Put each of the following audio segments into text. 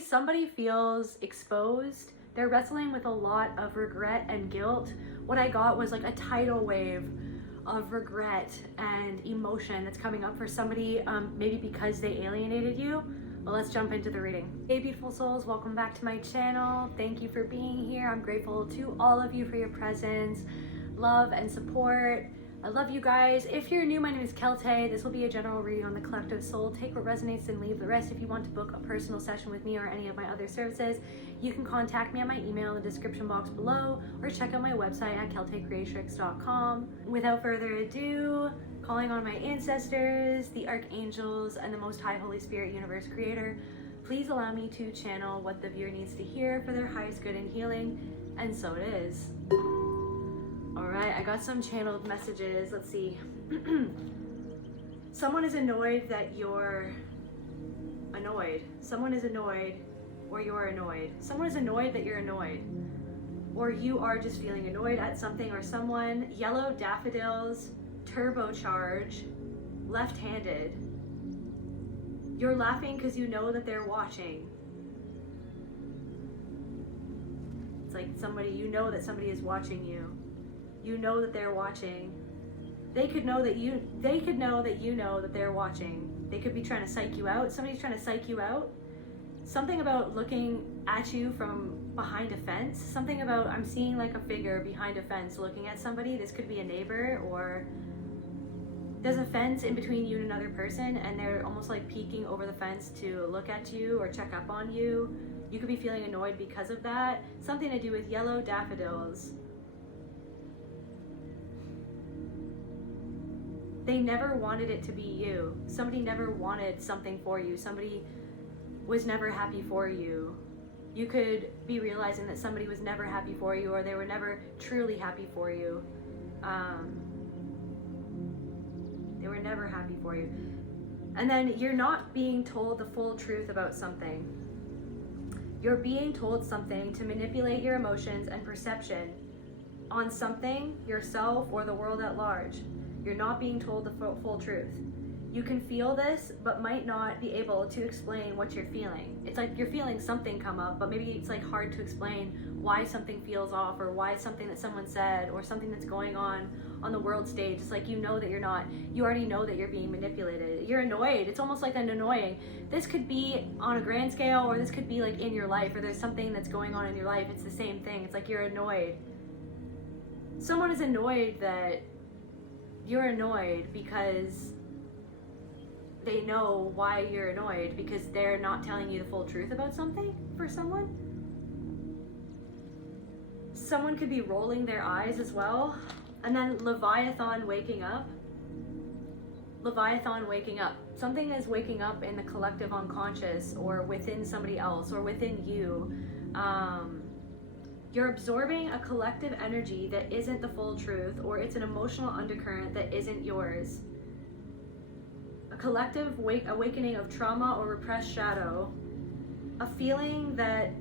Somebody feels exposed. They're wrestling with a lot of regret and guilt. What I got was like a tidal wave of regret and emotion that's coming up for somebody, maybe because they alienated you. Well, let's jump into the reading. Hey beautiful souls, welcome back to my channel. Thank you for being here. I'm grateful to all of you for your presence, love, and support. I love you guys. If you're new, my name is Celtae. This will be a general reading on the collective soul. Take what resonates and leave the rest. If you want to book a personal session with me or any of my other services, you can contact me at my email in the description box below or check out my website at celtaecreatrix.com. Without further ado, calling on my ancestors, the archangels, and the Most High Holy Spirit Universe Creator, please allow me to channel what the viewer needs to hear for their highest good and healing, and so it is. Alright, I got some channeled messages. Let's see. Someone is annoyed that you're annoyed. Someone is annoyed or you're annoyed. Someone is annoyed that you're annoyed. Or you are just feeling annoyed at something or someone. Yellow daffodils, turbocharge, left-handed. You're laughing because you know that they're watching. It's like somebody, you know that somebody is watching you. You know that they're watching. They could know that you know that they're watching. They could be trying to psych you out. Somebody's trying to psych you out. Something about looking at you from behind a fence. Something about, I'm seeing like a figure behind a fence looking at somebody. This could be a neighbor, or there's a fence in between you and another person and they're almost like peeking over the fence to look at you or check up on you. You could be feeling annoyed because of that. Something to do with yellow daffodils. They never wanted it to be you. Somebody never wanted something for you. Somebody was never happy for you. You could be realizing that somebody was never happy for you, or they were never truly happy for you. They were never happy for you. And then you're not being told the full truth about something. You're being told something to manipulate your emotions and perception on something, yourself, or the world at large. You're not being told the full truth. You can feel this, but might not be able to explain what you're feeling. It's like you're feeling something come up, but maybe it's like hard to explain why something feels off, or why something that someone said, or something that's going on the world stage. It's like you know that you're not, you already know that you're being manipulated. You're annoyed. It's almost like an annoying. This could be on a grand scale, or this could be like in your life, or there's something that's going on in your life. It's the same thing. It's like you're annoyed. Someone is annoyed that you're annoyed because they know why you're annoyed, because they're not telling you the full truth about something for someone. Someone could be rolling their eyes as well. And then Leviathan waking up. Leviathan waking up. Something is waking up in the collective unconscious, or within somebody else, or within you. You're absorbing a collective energy that isn't the full truth, or it's an emotional undercurrent that isn't yours. A collective awakening of trauma or repressed shadow. A feeling that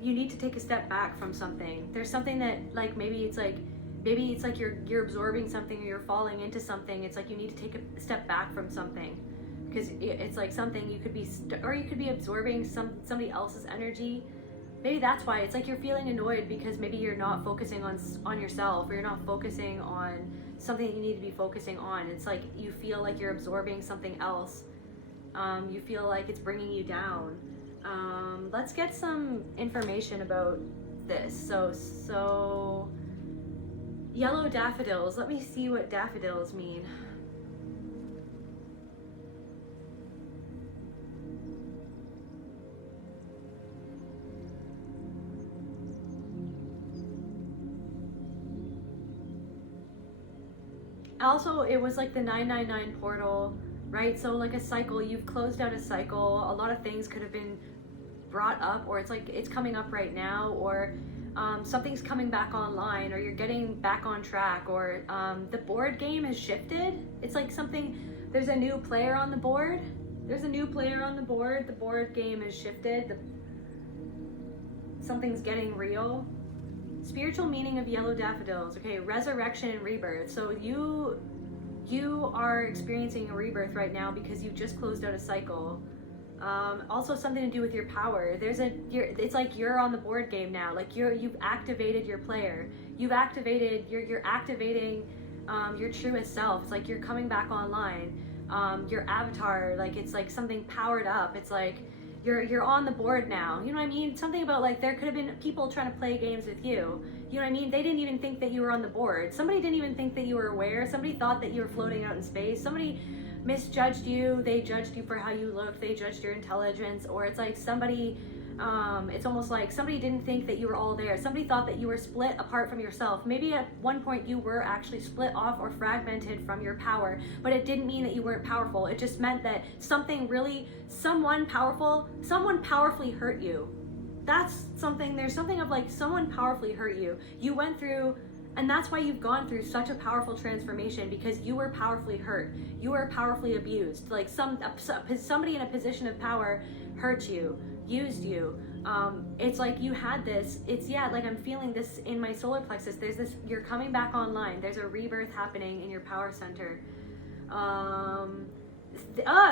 you need to take a step back from something. There's something that, like, maybe it's like you're absorbing something, or you're falling into something. It's like you need to take a step back from something, because it's like something you could be, or you could be absorbing somebody else's energy. Maybe that's why it's like you're feeling annoyed, because maybe you're not focusing on yourself, or you're not focusing on something that you need to be focusing on. It's like you feel like you're absorbing something else. You feel like it's bringing you down. Let's get some information about this. So yellow daffodils. Let me see what daffodils mean. Also, it was like the 999 portal, right? So like a cycle, you've closed out a cycle. A lot of things could have been brought up, or it's like it's coming up right now, or something's coming back online, or you're getting back on track, or the board game has shifted. It's like something, there's a new player on the board. There's a new player on the board. The board game has shifted. Something's getting real. Spiritual meaning of yellow daffodils. Okay, resurrection and rebirth. So you are experiencing a rebirth right now because you just closed out a cycle. Also something to do with your power. It's like you're on the board game now. Like you've activated your player. You're activating your truest self. It's like you're coming back online. Your avatar, like it's like something powered up. It's like you're on the board now. You know what I mean? Something about like there could have been people trying to play games with you. You know what I mean? They didn't even think that you were on the board. Somebody didn't even think that you were aware. Somebody thought that you were floating out in space. Somebody misjudged you. They judged you for how you looked. They judged your intelligence. Or it's like somebody, it's almost like somebody didn't think that you were all there. Somebody thought that you were split apart from yourself. Maybe at one point you were actually split off or fragmented from your power, but it didn't mean that you weren't powerful. It just meant that someone powerfully hurt you. That's something, there's something of like someone powerfully hurt you. You went through, and that's why you've gone through such a powerful transformation, because you were powerfully hurt. You were powerfully abused. Like somebody in a position of power hurt you, used you. It's like you had this, like I'm feeling this in my solar plexus. There's this, you're coming back online. There's a rebirth happening in your power center.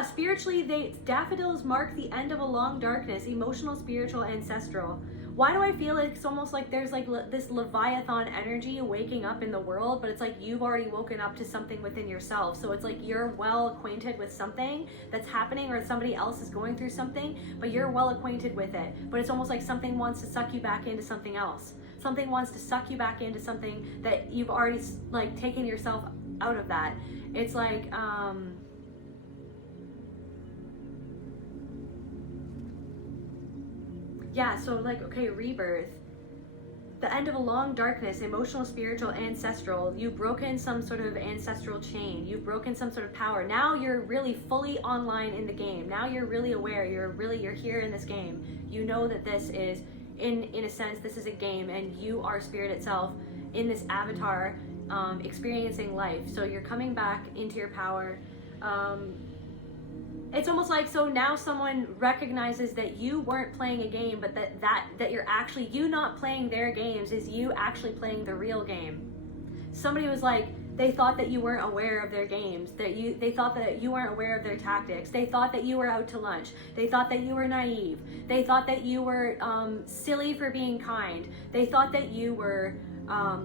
Spiritually, daffodils mark the end of a long darkness, emotional, spiritual, ancestral. Why do I feel like it's almost like there's like this Leviathan energy waking up in the world, but it's like you've already woken up to something within yourself. So it's like you're well acquainted with something that's happening, or somebody else is going through something, but you're well acquainted with it. But it's almost like something wants to suck you back into something else. Something wants to suck you back into something that you've already like taken yourself out of that. It's like, yeah, so like, okay, rebirth. The end of a long darkness, emotional, spiritual, ancestral. You've broken some sort of ancestral chain. You've broken some sort of power. Now you're really fully online in the game. Now you're really aware. You're here in this game. You know that this is, in a sense, this is a game, and you are spirit itself in this avatar, experiencing life. So you're coming back into your power. It's almost like, so now someone recognizes that you weren't playing a game, but that you're actually, you not playing their games is you actually playing the real game. Somebody was like, they thought that you weren't aware of their games, they thought that you weren't aware of their tactics. They thought that you were out to lunch. They thought that you were naive. They thought that you were silly for being kind. They thought that you were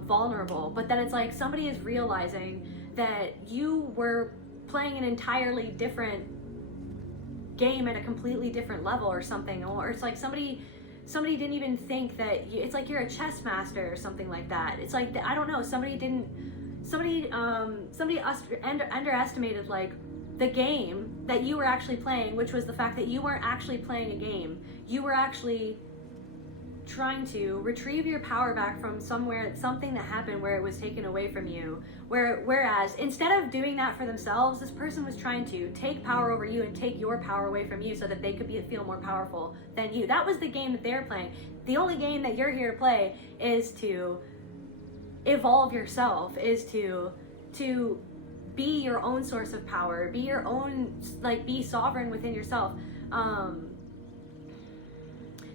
vulnerable. But then it's like somebody is realizing that you were playing an entirely different game at a completely different level or something. Or it's like somebody didn't even think that it's like you're a chess master or something like that. It's like, I don't know, somebody underestimated like the game that you were actually playing, which was the fact that you weren't actually playing a game. You were actually trying to retrieve your power back from something that happened where it was taken away from you. Whereas instead of doing that for themselves, this person was trying to take power over you and take your power away from you so that they could feel more powerful than you. That was the game that they're playing. The only game that you're here to play is to evolve yourself, is to be your own source of power, be your own, like, be sovereign within yourself.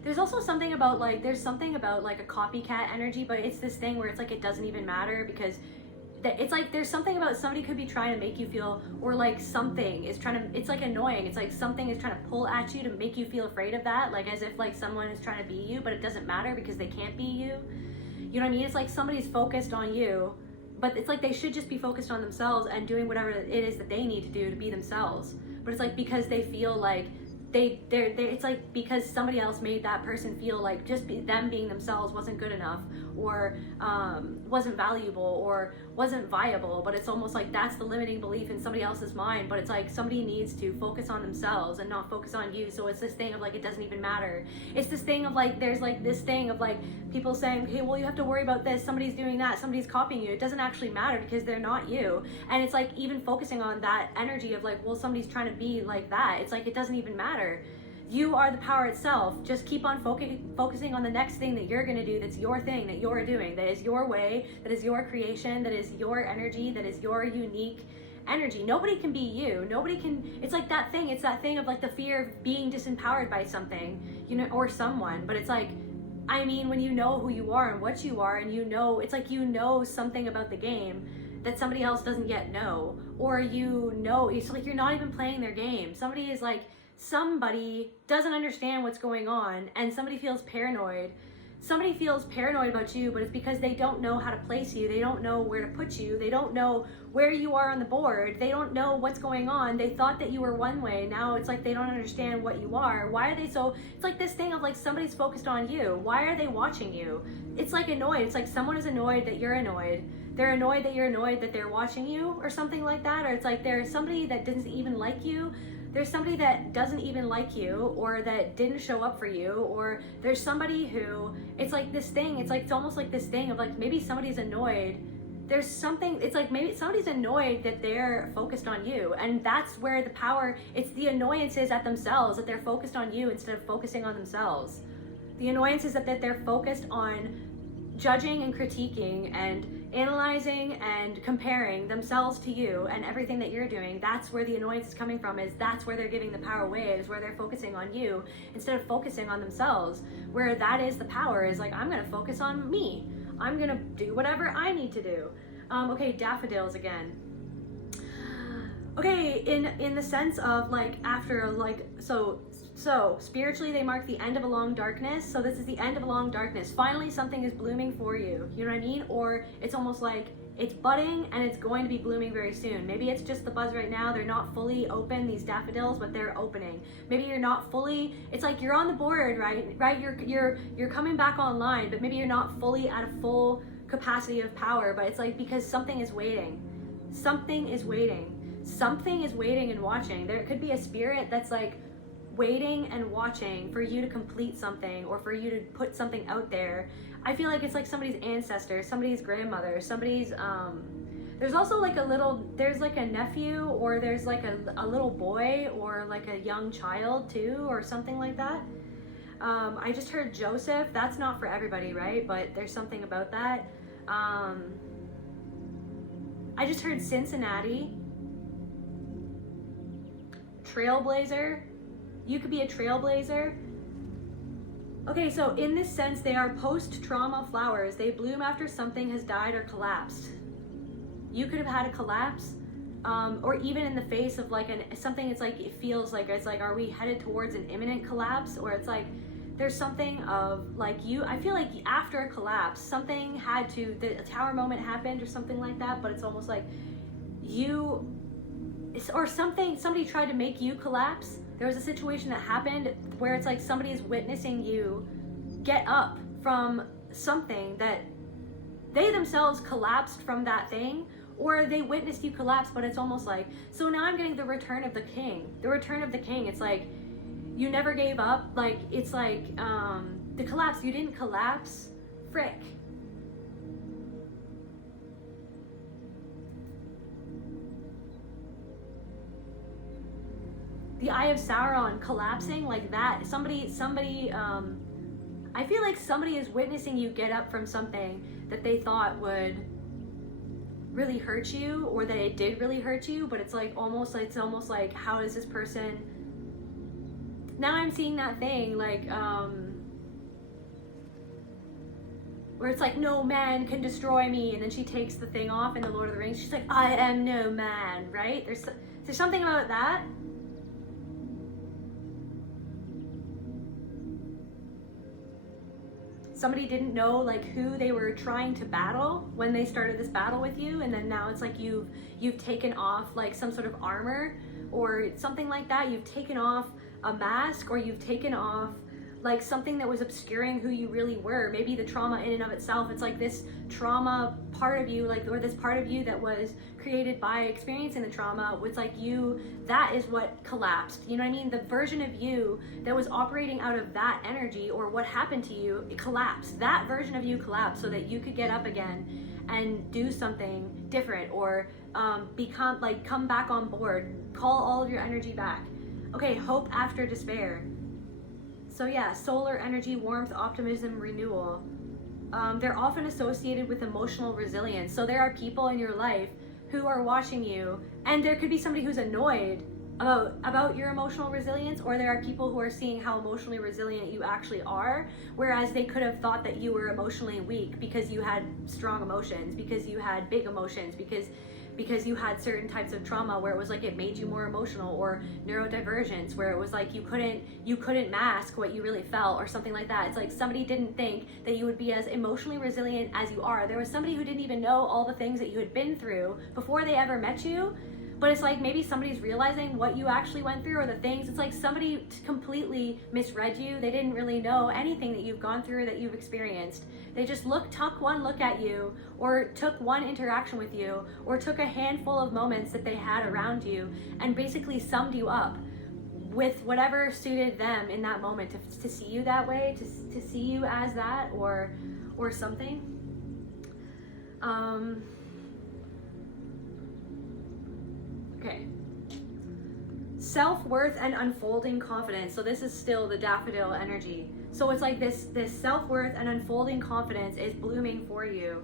There's also something about like, there's something about like a copycat energy, but it's this thing where it's like it doesn't even matter, because it's like there's something about somebody could be trying to make you feel, or like something is trying to, it's like annoying. It's like something is trying to pull at you to make you feel afraid of that, like as if like someone is trying to be you, but it doesn't matter because they can't be you. You know what I mean? It's like somebody's focused on you, but it's like they should just be focused on themselves and doing whatever it is that they need to do to be themselves. But it's like because they feel like it's like because somebody else made that person feel like just them being themselves wasn't good enough, or wasn't valuable, or wasn't viable. But it's almost like that's the limiting belief in somebody else's mind. But it's like somebody needs to focus on themselves and not focus on you. So it's this thing of like it doesn't even matter. It's this thing of like there's like this thing of like people saying, hey, well, you have to worry about this, somebody's doing that, somebody's copying you. It doesn't actually matter because they're not you. And it's like even focusing on that energy of like, well, somebody's trying to be like that. It's like it doesn't even matter. You are the power itself. Just keep on focusing on the next thing that you're going to do, that's your thing, that you're doing, that is your way, that is your creation, that is your energy, that is your unique energy. Nobody can be you. Nobody can, it's like that thing, it's that thing of like the fear of being disempowered by something, you know, or someone. But it's like, I mean, when you know who you are and what you are, and you know, it's like you know something about the game that somebody else doesn't yet know, or you know, it's like you're not even playing their game. Somebody is like somebody doesn't understand what's going on and somebody feels paranoid. Somebody feels paranoid about you, but it's because they don't know how to place you. They don't know where to put you. They don't know where you are on the board. They don't know what's going on. They thought that you were one way. Now it's like they don't understand what you are. Why are they so, it's like this thing of like somebody's focused on you. Why are they watching you? It's like annoyed. It's like someone is annoyed that you're annoyed. They're annoyed that you're annoyed that they're watching you or something like that. Or it's like there's somebody that doesn't even like you. There's somebody that doesn't even like you or that didn't show up for you, or there's somebody who, it's like this thing, it's almost like this thing of like maybe somebody's annoyed. There's something, it's like maybe somebody's annoyed that they're focused on you, and that's where the power, it's the annoyances at themselves, that they're focused on you instead of focusing on themselves. The annoyances that they're focused on judging and critiquing and analyzing and comparing themselves to you and everything that you're doing. That's where the annoyance is coming from, is that's where they're giving the power away, is where they're focusing on you instead of focusing on themselves, where that is the power, is like, I'm gonna focus on me. I'm gonna do whatever I need to do. Okay, daffodils again. Okay, in the sense of like after like, so spiritually they mark the end of a long darkness. So this is the end of a long darkness. Finally something is blooming for you. You know what I mean? Or it's almost like it's budding and it's going to be blooming very soon. Maybe it's just the buzz right now. They're not fully open, these daffodils, but they're opening. Maybe you're not fully, it's like you're on the board, right? You're coming back online, but maybe you're not fully at a full capacity of power, but it's like because something is waiting. Something is waiting. Something is waiting and watching. There could be a spirit that's like waiting and watching for you to complete something or for you to put something out there. I feel like it's like somebody's ancestor, somebody's grandmother, somebody's there's also like there's like a nephew, or there's like a little boy or like a young child too, or something like that. I just heard Joseph. That's not for everybody, right? But there's something about that. I just heard Cincinnati, trailblazer. You could be a trailblazer. Okay, so in this sense, they are post-trauma flowers. They bloom after something has died or collapsed. You could have had a collapse, or even in the face of like something. It's like it feels like it's like, are we headed towards an imminent collapse? Or it's like there's something of like you. I feel like after a collapse, something had to, a tower moment happened or something like that. But it's almost like you, or something. Somebody tried to make you collapse. There was a situation that happened where it's like somebody is witnessing you get up from something that they themselves collapsed from that thing, or they witnessed you collapse, but it's almost like, so now I'm getting the return of the king. The return of the king. It's like, you never gave up. Like, it's like, the collapse, you didn't collapse. Frick. The Eye of Sauron collapsing like that. Somebody, I feel like somebody is witnessing you get up from something that they thought would really hurt you, or that it did really hurt you, but it's like almost like how is this person, now I'm seeing that thing like where it's like, no man can destroy me, and then she takes the thing off in the Lord of the Rings, she's like, I am no man, right? There's something about that. Somebody didn't know like who they were trying to battle when they started this battle with you, and then now it's like you've taken off like some sort of armor or something like that. You've taken off a mask, or you've taken off like something that was obscuring who you really were. Maybe the trauma in and of itself, it's like this trauma part of you, like, or this part of you that was created by experiencing the trauma, it's like that is what collapsed. You know what I mean? The version of you that was operating out of that energy, or what happened to you, it collapsed. That version of you collapsed so that you could get up again and do something different, or come back on board, call all of your energy back. Okay, hope after despair. So yeah, solar energy, warmth, optimism, renewal. They're often associated with emotional resilience. So there are people in your life who are watching you, and there could be somebody who's annoyed about your emotional resilience, or there are people who are seeing how emotionally resilient you actually are, whereas they could have thought that you were emotionally weak because you had strong emotions, because you had big emotions, because because you had certain types of trauma where it was like it made you more emotional, or neurodivergence where it was like you couldn't mask what you really felt or something like that. It's like somebody didn't think that you would be as emotionally resilient as you are. There was somebody who didn't even know all the things that you had been through before they ever met you. But it's like maybe somebody's realizing what you actually went through, or the things. It's like somebody completely misread you. They didn't really know anything that you've gone through, that you've experienced. They just took one look at you, or took one interaction with you, or took a handful of moments that they had around you and basically summed you up with whatever suited them in that moment, to see you that way, to see you as that, or something. Okay. Self-worth and unfolding confidence. So this is still the daffodil energy. So it's like this self-worth and unfolding confidence is blooming for you.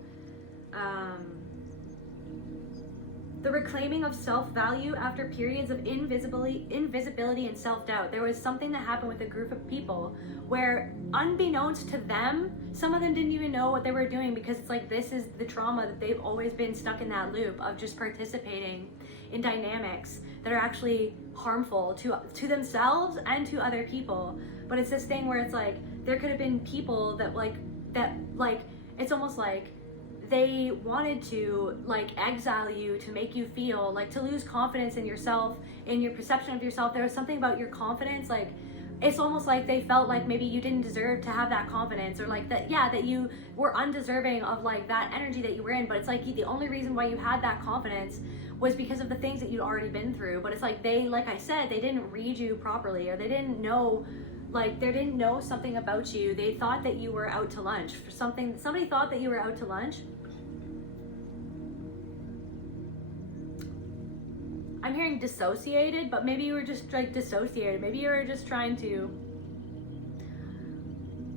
The reclaiming of self-value after periods of invisibility and self-doubt. There was something that happened with a group of people where, unbeknownst to them, some of them didn't even know what they were doing, because it's like this is the trauma that they've always been stuck in, that loop of just participating in dynamics that are actually harmful to themselves and to other people. But it's this thing where it's like there could have been people that it's almost like they wanted to like exile you, to make you feel like, to lose confidence in yourself, in your perception of yourself. There was something about your confidence, like it's almost like they felt like maybe you didn't deserve to have that confidence, or like that you were undeserving of like that energy that you were in. But it's like the only reason why you had that confidence was because of the things that you'd already been through. But it's like like I said, they didn't read you properly, or they didn't know, like they didn't know something about you. They thought that you were out to lunch for something. Somebody thought that you were out to lunch. I'm hearing dissociated, but maybe you were just like dissociated. Maybe you were just trying to,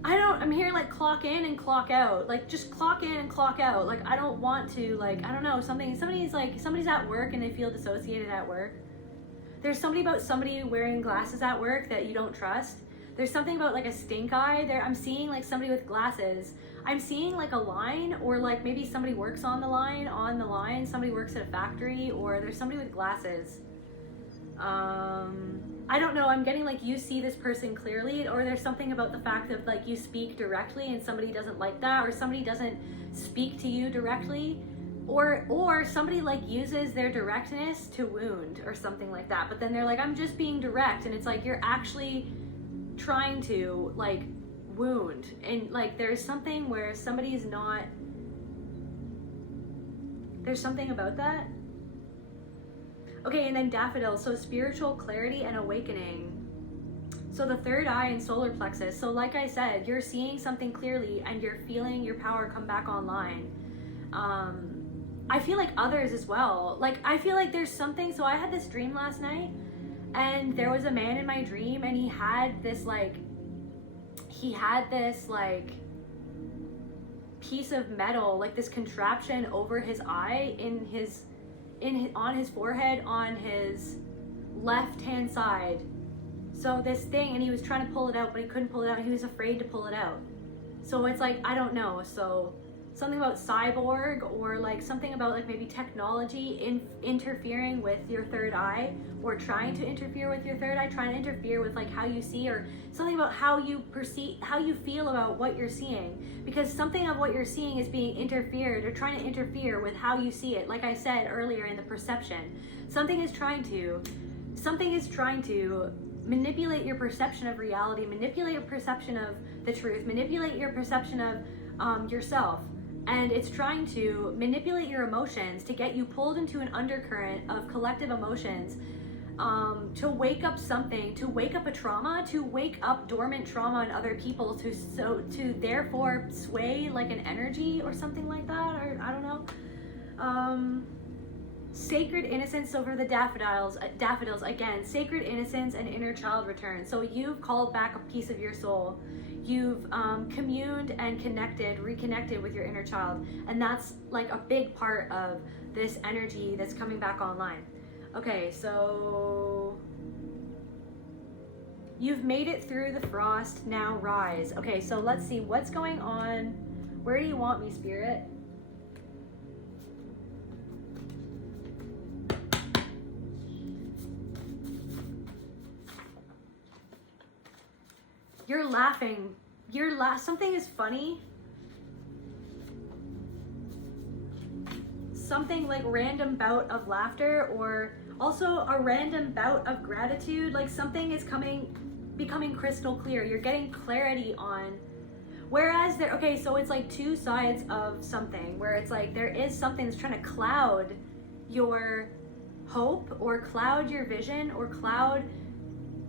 I'm hearing like clock in and clock out. Like just clock in and clock out. Like I don't want to, like, I don't know, somebody's at work and they feel dissociated at work. There's something about somebody wearing glasses at work that you don't trust. There's something about like a stink eye there. I'm seeing like somebody with glasses. I'm seeing like a line, or like maybe somebody works on the line, somebody works at a factory, or there's somebody with glasses. I don't know, I'm getting like you see this person clearly, or there's something about the fact that like you speak directly and somebody doesn't like that, or somebody doesn't speak to you directly, or somebody like uses their directness to wound or something like that. But then they're like, I'm just being direct, and it's like you're actually trying to like wound, and like there's something where somebody's not, there's something about that. Okay, and then daffodil, so spiritual clarity and awakening. So the third eye and solar plexus. So like I said, you're seeing something clearly and you're feeling your power come back online. I feel like others as well. Like I feel like there's something, so I had this dream last night, and there was a man in my dream, and he had this piece of metal, like this contraption over his eye, on his forehead, on his left hand side. So this thing, and he was trying to pull it out, but he couldn't pull it out. He was afraid to pull it out. So it's like, I don't know. So something about cyborg, or like something about like maybe technology interfering with your third eye, or trying to interfere with your third eye, trying to interfere with like how you see, or something about how you perceive, how you feel about what you're seeing, because something of what you're seeing is being interfered, or trying to interfere with how you see it. Like I said earlier in the perception, something is trying to manipulate your perception of reality, manipulate your perception of the truth, manipulate your perception of yourself. And it's trying to manipulate your emotions to get you pulled into an undercurrent of collective emotions, to wake up something, to wake up a trauma, to wake up dormant trauma in other people, to therefore sway like an energy or something like that, or I don't know. Sacred innocence over the daffodils again, sacred innocence and inner child return. So you've called back a piece of your soul. You've communed and reconnected with your inner child, and that's like a big part of this energy that's coming back online. Okay, so you've made it through the frost, now rise. Okay, so let's see what's going on. Where do you want me, Spirit? You're laughing. Something is funny. Something like random bout of laughter, or also a random bout of gratitude. Like something is becoming crystal clear. You're getting clarity on. Whereas so it's like two sides of something, where it's like there is something that's trying to cloud your hope, or cloud your vision, or cloud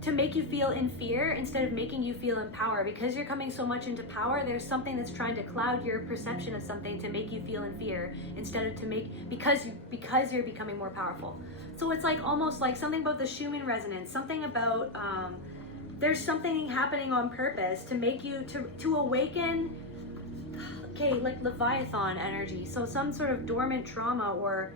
to make you feel in fear instead of making you feel in power. Because you're coming so much into power, there's something that's trying to cloud your perception of something to make you feel in fear instead of because you're becoming more powerful. So it's like almost like something about the Schumann resonance, something about there's something happening on purpose to make you to awaken, like Leviathan energy. So some sort of dormant trauma, or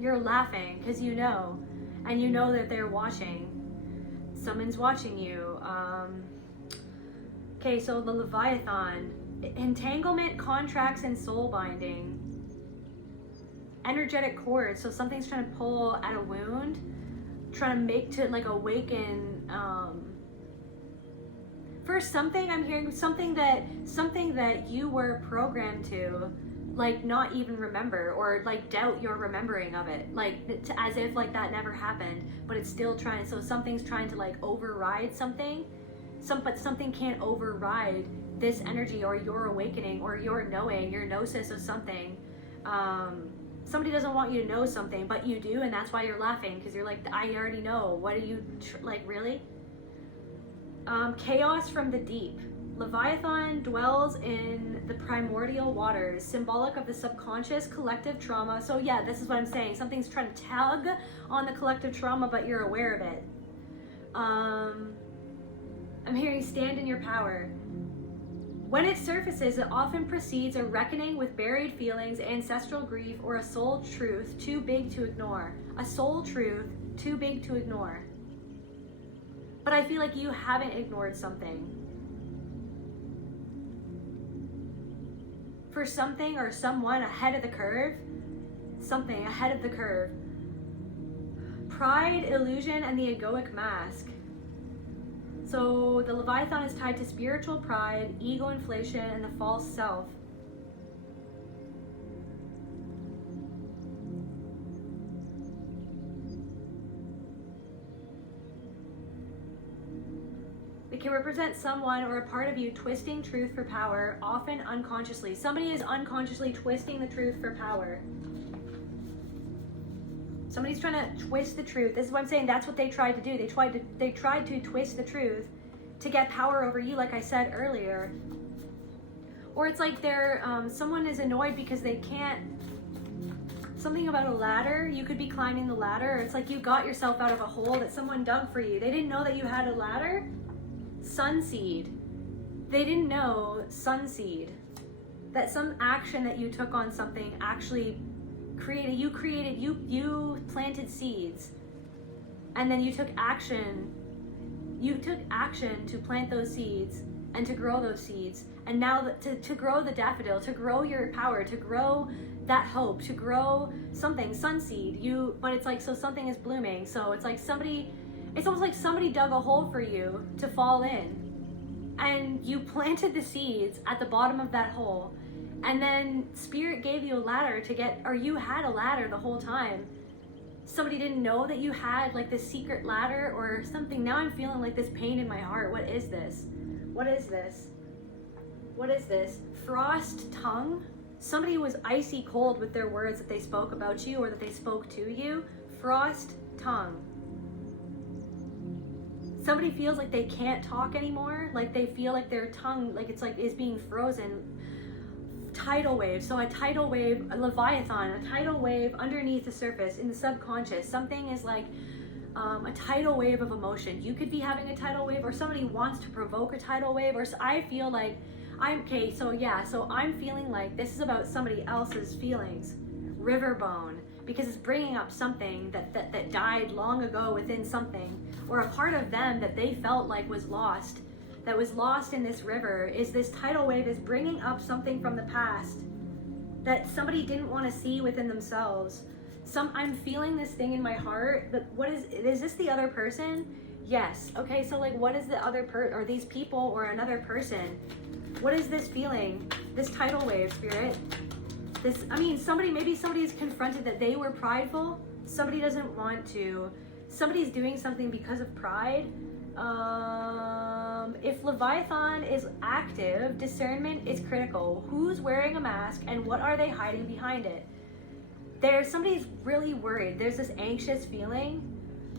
you're laughing because you know that they're watching. Someone's watching you. So the Leviathan, entanglement, contracts, and soul binding. Energetic cords, so something's trying to pull at a wound, trying to awaken. For something, I'm hearing something that you were programmed to, not even remember, or doubt your remembering of it, as if that never happened, but it's still trying. So something's trying to override something, but something can't override this energy, or your awakening, or your knowing, your gnosis of something. Somebody doesn't want you to know something, but you do, and that's why you're laughing, because you're like, I already know. What are you really? Chaos from the deep. Leviathan dwells in the primordial waters, symbolic of the subconscious collective trauma. So yeah, this is what I'm saying. Something's trying to tug on the collective trauma, but you're aware of it. I'm hearing stand in your power. When it surfaces, it often precedes a reckoning with buried feelings, ancestral grief, or a soul truth too big to ignore. A soul truth too big to ignore. But I feel like you haven't ignored something. For something or someone ahead of the curve, something ahead of the curve. Pride, illusion, and the egoic mask. So the Leviathan is tied to spiritual pride, ego inflation, and the false self. It can represent someone or a part of you twisting truth for power, often unconsciously. Somebody is unconsciously twisting the truth for power. Somebody's trying to twist the truth. This is what I'm saying. That's what they tried to do. They tried to twist the truth to get power over you, like I said earlier. Or it's like someone is annoyed because they can't. Something about a ladder. You could be climbing the ladder. It's like you got yourself out of a hole that someone dug for you. They didn't know that you had a ladder. Sunseed. They didn't know sunseed. That some action that you took on something actually you planted seeds, and then you took action to plant those seeds and to grow those seeds, and now to grow the daffodil, to grow your power, to grow that hope, to grow something, sunseed. But it's like, so something is blooming. So it's like it's almost like somebody dug a hole for you to fall in, and you planted the seeds at the bottom of that hole. And then Spirit gave you a ladder or you had a ladder the whole time. Somebody didn't know that you had this secret ladder or something. Now I'm feeling this pain in my heart. What is this? What is this? What is this? Frost tongue? Somebody was icy cold with their words that they spoke about you or that they spoke to you. Frost tongue. Somebody feels like they can't talk anymore. They feel like their tongue, is being frozen. Tidal wave. So a tidal wave, a Leviathan, a tidal wave underneath the surface in the subconscious. Something is a tidal wave of emotion. You could be having a tidal wave, or somebody wants to provoke a tidal wave, or I feel like I'm feeling like this is about somebody else's feelings. Riverbone, because it's bringing up something that died long ago within something, or a part of them that they felt like was lost. That was lost in this river. Is this tidal wave is bringing up something from the past that somebody didn't want to see within themselves. I'm feeling this thing in my heart, but what is this the other person? Yes. Okay, so like what is the other or these people or another person? What is this feeling? This tidal wave, spirit? This, I mean, maybe somebody's confronted that they were prideful. Somebody doesn't want to. Somebody's doing something because of pride. If Leviathan is active, discernment is critical. Who's wearing a mask and what are they hiding behind it? Somebody's really worried. There's this anxious feeling.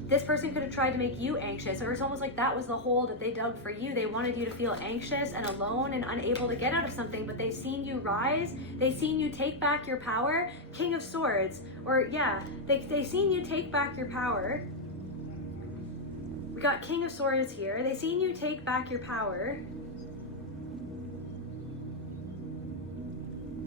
This person could have tried to make you anxious, or it's almost like that was the hole that they dug for you. They wanted you to feel anxious and alone and unable to get out of something, but they've seen you rise. They've seen you take back your power. King of Swords, or yeah, they've seen you take back your power. We got King of Swords here. They've seen you take back your power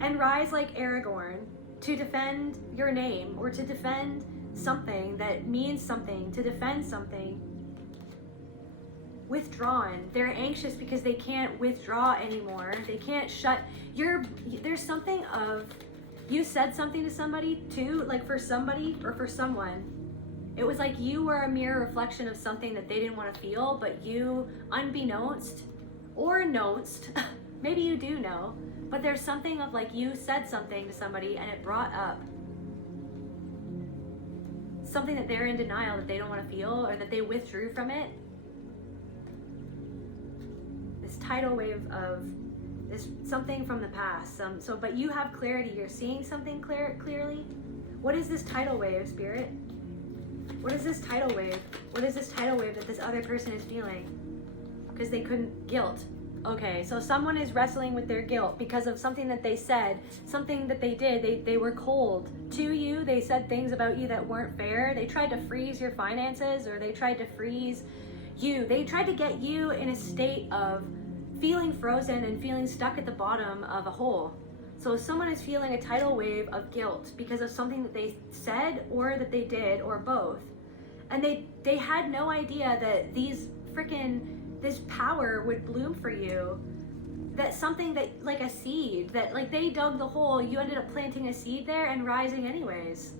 and rise like Aragorn to defend your name, or to defend something that means something, to defend something. Withdrawn. They're anxious because they can't withdraw anymore. They can't shut. There's something of, you said something to somebody too, like for somebody or for someone. It was like you were a mirror reflection of something that they didn't want to feel, but you, unbeknownst or knowst, maybe you do know, but there's something of like you said something to somebody and it brought up something that they're in denial, that they don't want to feel, or that they withdrew from it. This tidal wave of this something from the past. But you have clarity. You're seeing something clearly. What is this tidal wave, spirit? What is this tidal wave? What is this tidal wave that this other person is feeling? Because they couldn't, guilt. Okay, so someone is wrestling with their guilt because of something that they said, something that they did. They were cold to you. They said things about you that weren't fair. They tried to freeze your finances, or they tried to freeze you. They tried to get you in a state of feeling frozen and feeling stuck at the bottom of a hole. So someone is feeling a tidal wave of guilt because of something that they said or that they did, or both. And they had no idea that this power would bloom for you. That something that, like a seed, that like they dug the hole, you ended up planting a seed there and rising anyways.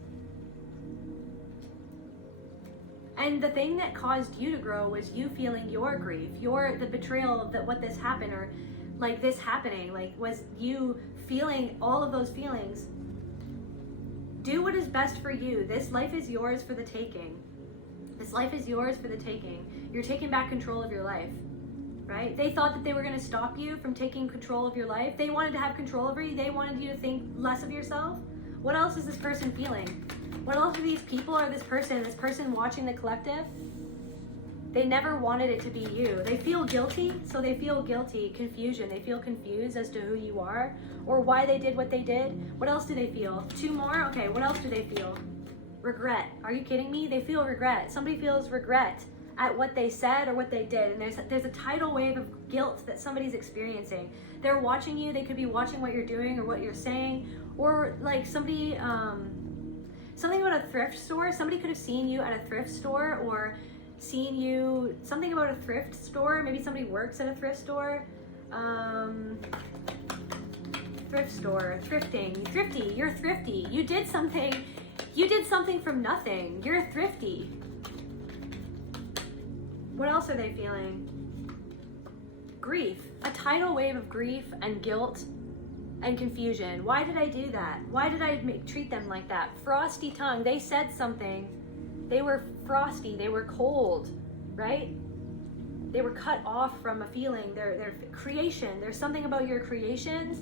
And the thing that caused you to grow was you feeling your grief, the betrayal of what this happened, or like this happening, like was you feeling all of those feelings. Do what is best for you. This life is yours for the taking. This life is yours for the taking. You're taking back control of your life, right? They thought that they were going to stop you from taking control of your life. They wanted to have control over you. They wanted you to think less of yourself. What else is this person feeling? What else are these people, or this person watching the collective? They never wanted it to be you. They feel guilty, so they feel guilty. Confusion. They feel confused as to who you are or why they did what they did. What else do they feel? Two more? Okay, what else do they feel? Regret. Are you kidding me? They feel regret. Somebody feels regret at what they said or what they did. And there's a tidal wave of guilt that somebody's experiencing. They're watching you. They could be watching what you're doing or what you're saying. Or like somebody, something about a thrift store. Somebody could have seen you at a thrift store, or seen you, something about a thrift store. Maybe somebody works at a thrift store. Thrift store, thrifting, thrifty, you're thrifty. You did something from nothing. You're thrifty. What else are they feeling? Grief. A tidal wave of grief and guilt and confusion. Why did I do that? Why did I treat them like that? Frosty tongue. They said something. They were frosty. They were cold, right? They were cut off from a feeling. Their creation. There's something about your creations.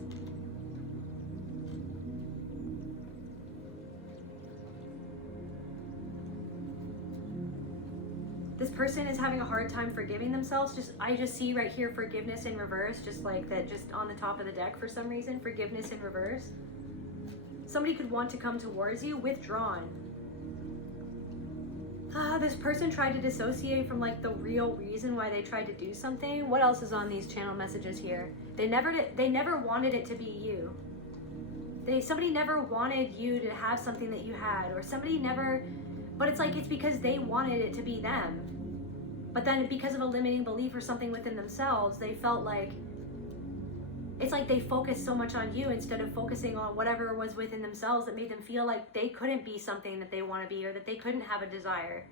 This person is having a hard time forgiving themselves. I just see right here forgiveness in reverse, just like that, just on the top of the deck for some reason. Forgiveness in reverse. Somebody could want to come towards you, withdrawn. This person tried to dissociate from like the real reason why they tried to do something. What else is on these channel messages here? They never wanted it to be you. Somebody never wanted you to have something that you had, or somebody never, but it's like it's because they wanted it to be them. But then because of a limiting belief or something within themselves, they felt like it's like they focus so much on you instead of focusing on whatever was within themselves that made them feel like they couldn't be something that they want to be, or that they couldn't have a desire.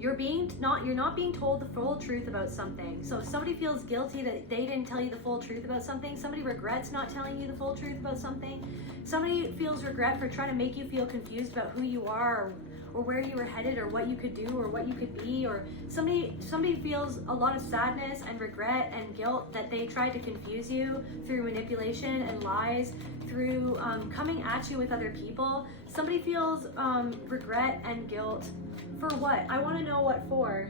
You're not being told the full truth about something. So if somebody feels guilty that they didn't tell you the full truth about something, somebody regrets not telling you the full truth about something, somebody feels regret for trying to make you feel confused about who you are, or where you were headed, or what you could do, or what you could be, or somebody feels a lot of sadness and regret and guilt that they tried to confuse you through manipulation and lies, through coming at you with other people. Somebody feels regret and guilt for what? I want to know what for.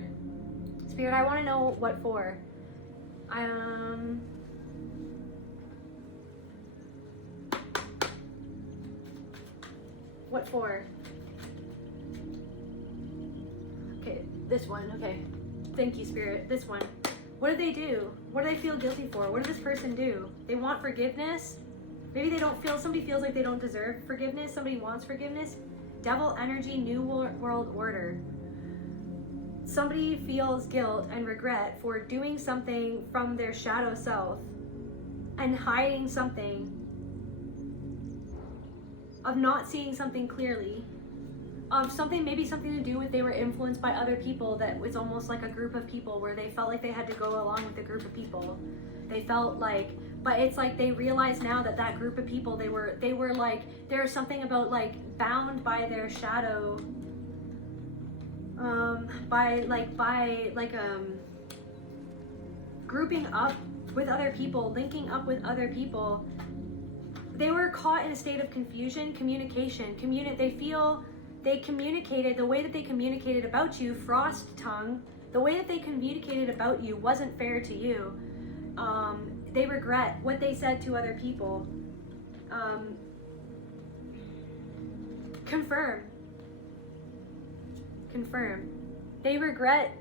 Spirit, I want to know what for. What for? Okay, this one. Okay. Thank you, Spirit. This one. What do they do? What do they feel guilty for? What did this person do? They want forgiveness? Maybe they don't feel, somebody feels like they don't deserve forgiveness. Somebody wants forgiveness. Devil energy, new world order. Somebody feels guilt and regret for doing something from their shadow self and hiding something, of not seeing something clearly, of something, maybe something to do with they were influenced by other people, that was almost like a group of people where they felt like they had to go along with the group of people. They felt like, but it's like they realize now that that group of people, they were like, there's something about like bound by their shadow, grouping up with other people, linking up with other people. They were caught in a state of confusion, communication, they communicated, the way that they communicated about you, frost tongue, the way that they communicated about you wasn't fair to you. They regret what they said to other people. Confirm. They regret,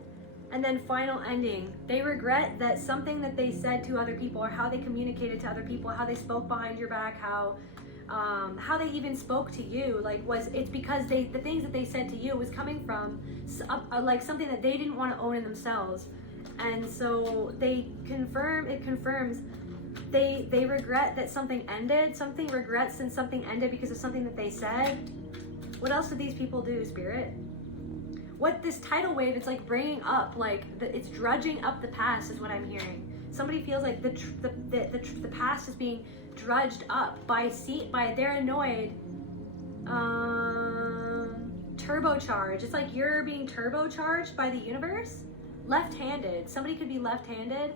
and then final ending. They regret that something that they said to other people, or how they communicated to other people, how they spoke behind your back, how they even spoke to you, it's because the things that they said to you was coming from like something that they didn't want to own in themselves. And so it confirms they regret that something ended. Something regrets since something ended because of something that they said. What else did these people do, Spirit? What this tidal wave, it's like bringing up, it's drudging up the past is what I'm hearing. Somebody feels like the past is being drudged up by they're annoyed. Turbocharged. It's like you're being turbocharged by the universe. Left-handed. Somebody could be left-handed.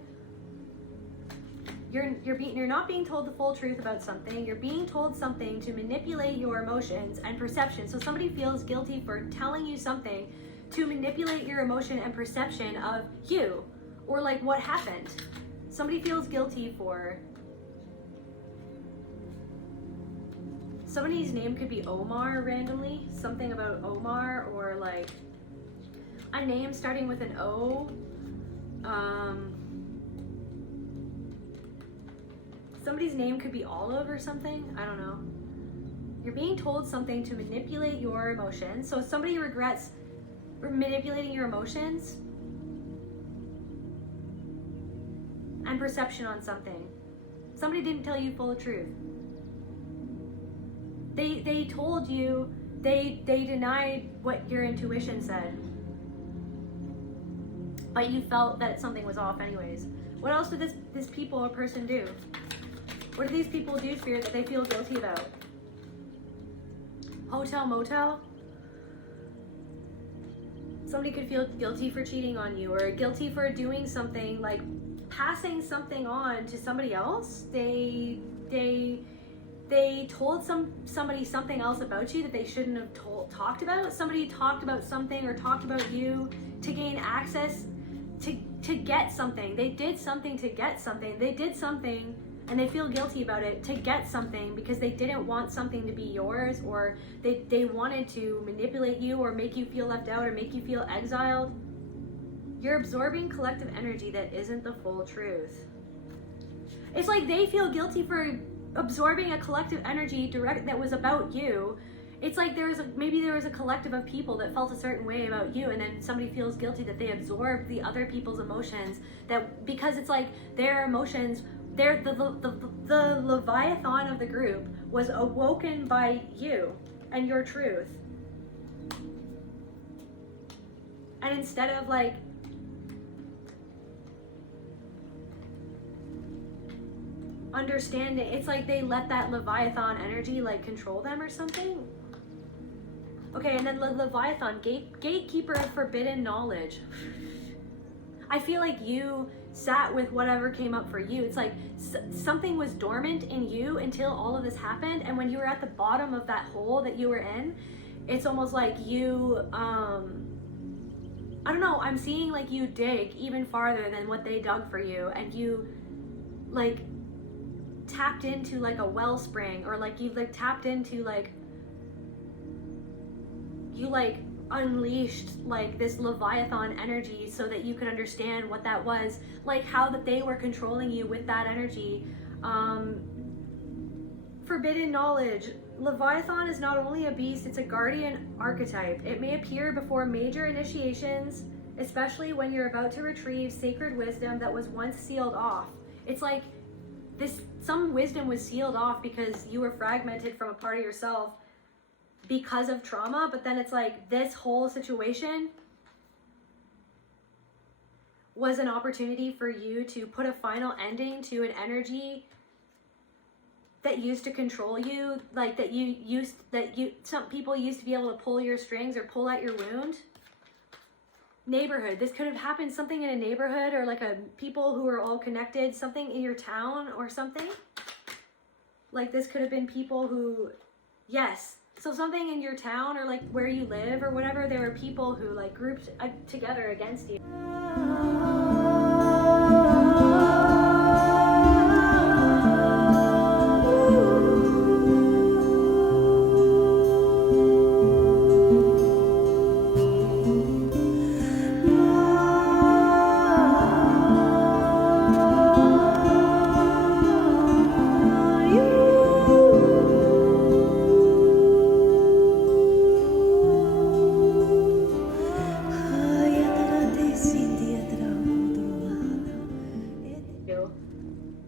You're not being told the full truth about something. You're being told something to manipulate your emotions and perception. So somebody feels guilty for telling you something to manipulate your emotion and perception of you, or like what happened. Somebody feels guilty for, somebody's name could be Omar randomly, something about Omar, or like a name starting with an O. Somebody's name could be Olive or something, I don't know. You're being told something to manipulate your emotions. So somebody regrets manipulating your emotions and perception on something. Somebody didn't tell you full truth. They told you, they denied what your intuition said, but you felt that something was off anyways. What else did this people or person do? What do these people do, Spirit, that they feel guilty about? Hotel, motel? Somebody could feel guilty for cheating on you, or guilty for doing something, like passing something on to somebody else. They told somebody something else about you that they shouldn't have talked about. Somebody talked about something or talked about you to gain access to get something. They did something to get something. They did something and they feel guilty about it to get something because they didn't want something to be yours, or they wanted to manipulate you or make you feel left out or make you feel exiled. You're absorbing collective energy that isn't the full truth. It's like they feel guilty for absorbing a collective energy that was about you, It's like maybe there was a collective of people that felt a certain way about you, and then somebody feels guilty that they absorbed the other people's emotions, that because it's like their emotions, the Leviathan of the group was awoken by you and your truth. And instead of like understanding, it's like they let that Leviathan energy like control them or something. Okay, and then Leviathan, gatekeeper of forbidden knowledge. I feel like you sat with whatever came up for you. It's like something was dormant in you until all of this happened, and when you were at the bottom of that hole that you were in, it's almost like you I don't know, I'm seeing like you dig even farther than what they dug for you, and you like tapped into like a wellspring, or like you've like tapped into like, you like unleashed like this Leviathan energy so that you could understand what that was, like how that they were controlling you with that energy. Forbidden knowledge. Leviathan is not only a beast, it's a guardian archetype. It may appear before major initiations, especially when you're about to retrieve sacred wisdom that was once sealed off. It's like some wisdom was sealed off because you were fragmented from a part of yourself because of trauma, but then it's like this whole situation was an opportunity for you to put a final ending to an energy that used to control you, like some people used to be able to pull your strings or pull at your wound. Neighborhood, this could have happened, something in a neighborhood, or like a people who are all connected, something in your town or something. Like this could have been people who, yes, so something in your town or like where you live or whatever, there were people who like grouped together against you.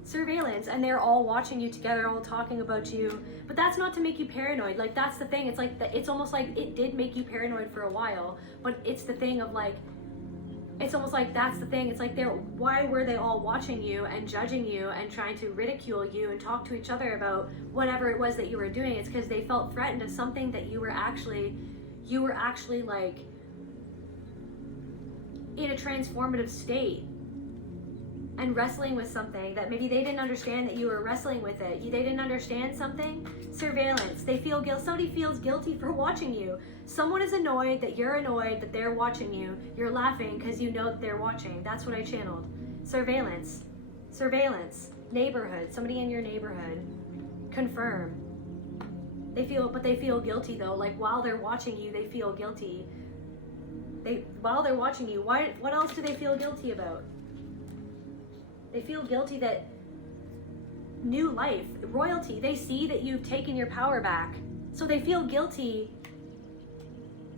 Surveillance, and they're all watching you together, all talking about you, but that's not to make you paranoid. Like that's the thing, it's like it's almost like it did make you paranoid for a while, but it's the thing of like, it's almost like that's the thing, it's like why were they all watching you and judging you and trying to ridicule you and talk to each other about whatever it was that you were doing? It's because they felt threatened of something that you were actually like in a transformative state and wrestling with something that maybe they didn't understand that you were wrestling with it. They didn't understand something. Surveillance. They feel guilt. Somebody feels guilty for watching you. Someone is annoyed that you're annoyed that they're watching you. You're laughing because you know that they're watching. That's what I channeled. Surveillance. Surveillance. Neighborhood. Somebody in your neighborhood. Confirm. They feel guilty though. Like while they're watching you, they feel guilty. While they're watching you, what else do they feel guilty about? They feel guilty that new life, royalty, they see that you've taken your power back. So they feel guilty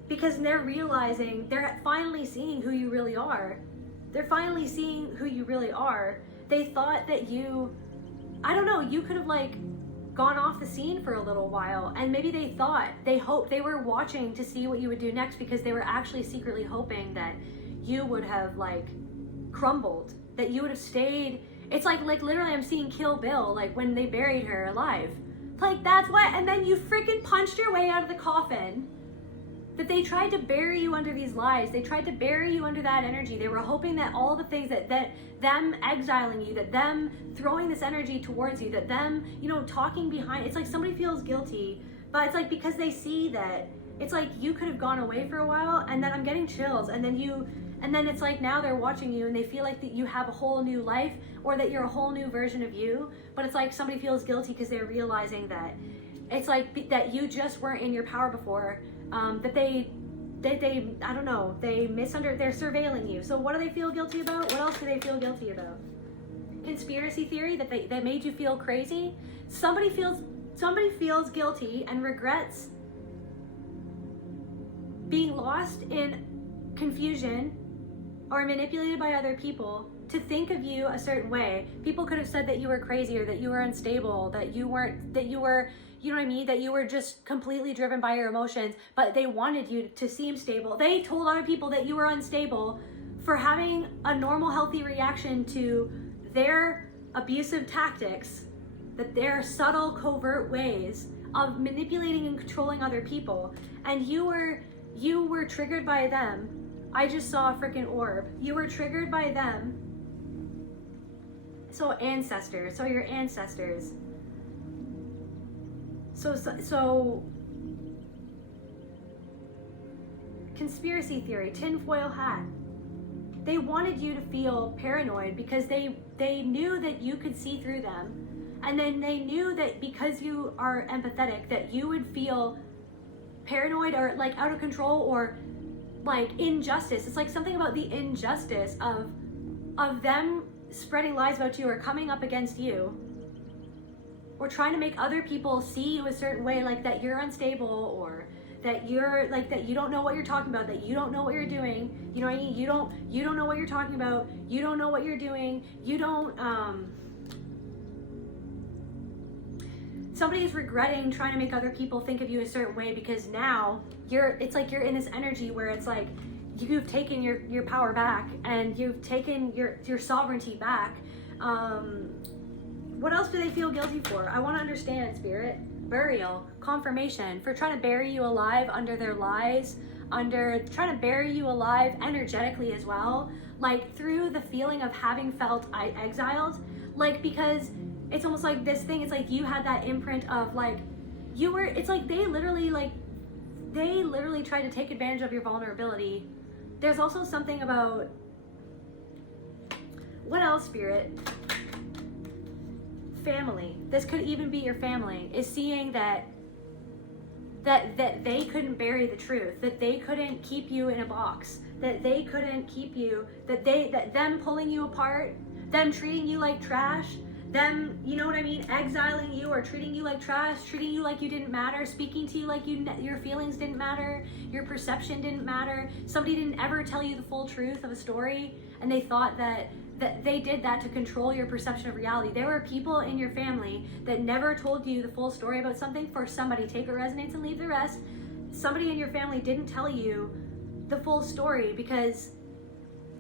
because they're realizing, they're finally seeing who you really are. They're finally seeing who you really are. They thought that you, I don't know, you could have like gone off the scene for a little while, and maybe they hoped, they were watching to see what you would do next because they were actually secretly hoping that you would have like crumbled, that you would have stayed. It's like literally I'm seeing Kill Bill, like when they buried her alive. Like that's what, and then you freaking punched your way out of the coffin. That they tried to bury you under these lies. They tried to bury you under that energy. They were hoping that all the things that them exiling you, that them throwing this energy towards you, that them, talking behind, it's like somebody feels guilty, but it's like because they see that, it's like you could have gone away for a while, and then I'm getting chills, and then it's like now they're watching you and they feel like that you have a whole new life, or that you're a whole new version of you, but it's like somebody feels guilty because they're realizing that it's like that you just weren't in your power before, that they I don't know, they're surveilling you. So what do they feel guilty about? What else do they feel guilty about? Conspiracy theory, that made you feel crazy. Somebody feels guilty and regrets being lost in confusion or manipulated by other people to think of you a certain way. People could have said that you were crazy, or that you were unstable, that you were, you know what I mean? That you were just completely driven by your emotions, but they wanted you to seem stable. They told other people that you were unstable for having a normal, healthy reaction to their abusive tactics, that their subtle, covert ways of manipulating and controlling other people. And you were triggered by them. I just saw a freaking orb. You were triggered by them. So ancestors, so your ancestors. So conspiracy theory, tinfoil hat. They wanted you to feel paranoid because they knew that you could see through them. And then they knew that because you are empathetic, that you would feel paranoid or like out of control or like injustice. It's like something about the injustice of them spreading lies about you or coming up against you, or trying to make other people see you a certain way, like that you're unstable, or that you're like, that you don't know what you're talking about, that you don't know what you're doing. You know what I mean? You don't know what you're talking about. You don't know what you're doing. You don't, somebody is regretting trying to make other people think of you a certain way, because now it's like you're in this energy where it's like you've taken your power back, and you've taken your sovereignty back. What else do they feel guilty for? I want to understand, Spirit. Burial, confirmation, for trying to bury you alive under their lies, trying to bury you alive energetically as well, like through the feeling of having felt exiled, like, because it's almost like this thing, it's like you had that imprint of like, it's like they literally tried to take advantage of your vulnerability. There's also something about, what else, Spirit? Family. This could even be your family, is seeing that they couldn't bury the truth, that they couldn't keep you in a box, that they couldn't keep you, that them pulling you apart, them treating you like trash, them, you know what I mean, exiling you or treating you like trash, treating you like you didn't matter, speaking to you like your feelings didn't matter, your perception didn't matter. Somebody didn't ever tell you the full truth of a story, and they thought that they did that to control your perception of reality. There were people in your family that never told you the full story about something. For somebody, take what resonates and leave the rest. Somebody in your family didn't tell you the full story because